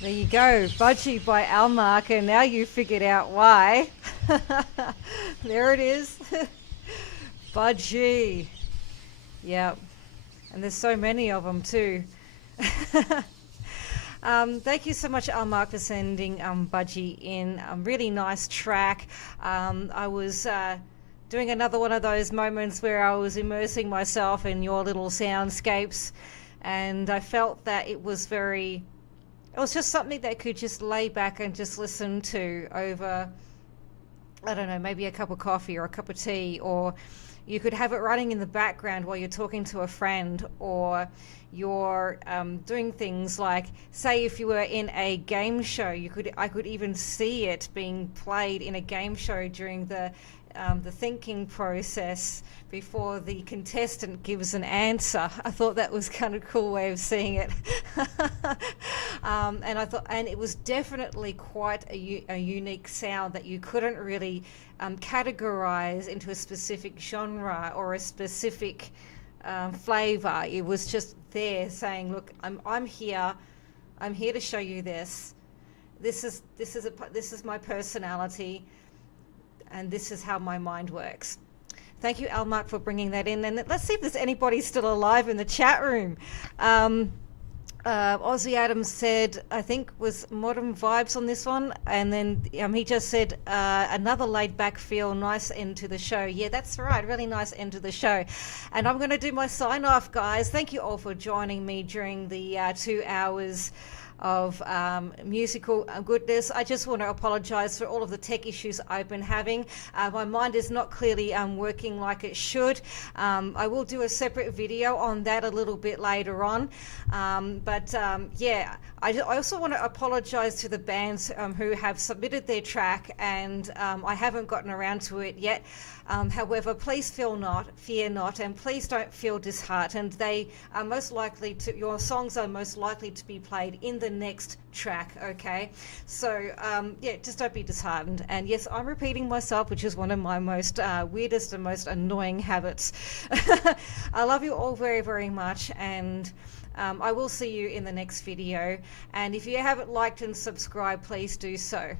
There you go, Budgie by Almark, and now you figured out why. There it is. Budgie. Yep. And there's so many of them too. Thank you so much, Almark, for sending Budgie in. Really nice track. I was doing another one of those moments where I was immersing myself in your little soundscapes, and I felt that it was just something that could just lay back and just listen to over, I don't know, maybe a cup of coffee or a cup of tea, or you could have it running in the background while you're talking to a friend, or you're doing things like, say if you were in a game show, I could even see it being played in a game show during the thinking process before the contestant gives an answer. I thought that was kind of a cool way of seeing it. And it was definitely quite a unique sound that you couldn't really categorize into a specific genre or a specific flavor. It was just there saying, look, I'm here to show you this. This is my personality, and this is how my mind works. Thank you, Almark, for bringing that in. And let's see if there's anybody still alive in the chat room. Aussie Adams said, I think was Modern Vibes on this one, and then he just said another laid back feel, nice end to the show. Yeah, that's right, really nice end to the show. And I'm going to do my sign off, guys. Thank you all for joining me during the 2 hours of musical goodness. I just want to apologize for all of the tech issues I've been having. My mind is not clearly working like it should. I will do a separate video on that a little bit later on. Yeah, I also want to apologize to the bands who have submitted their track, and I haven't gotten around to it yet. However, please fear not, and please don't feel disheartened. They are most likely your songs are most likely to be played in the next track, okay? So, yeah, just don't be disheartened. And yes, I'm repeating myself, which is one of my most weirdest and most annoying habits. I love you all very, very much, and I will see you in the next video. And if you haven't liked and subscribed, please do so.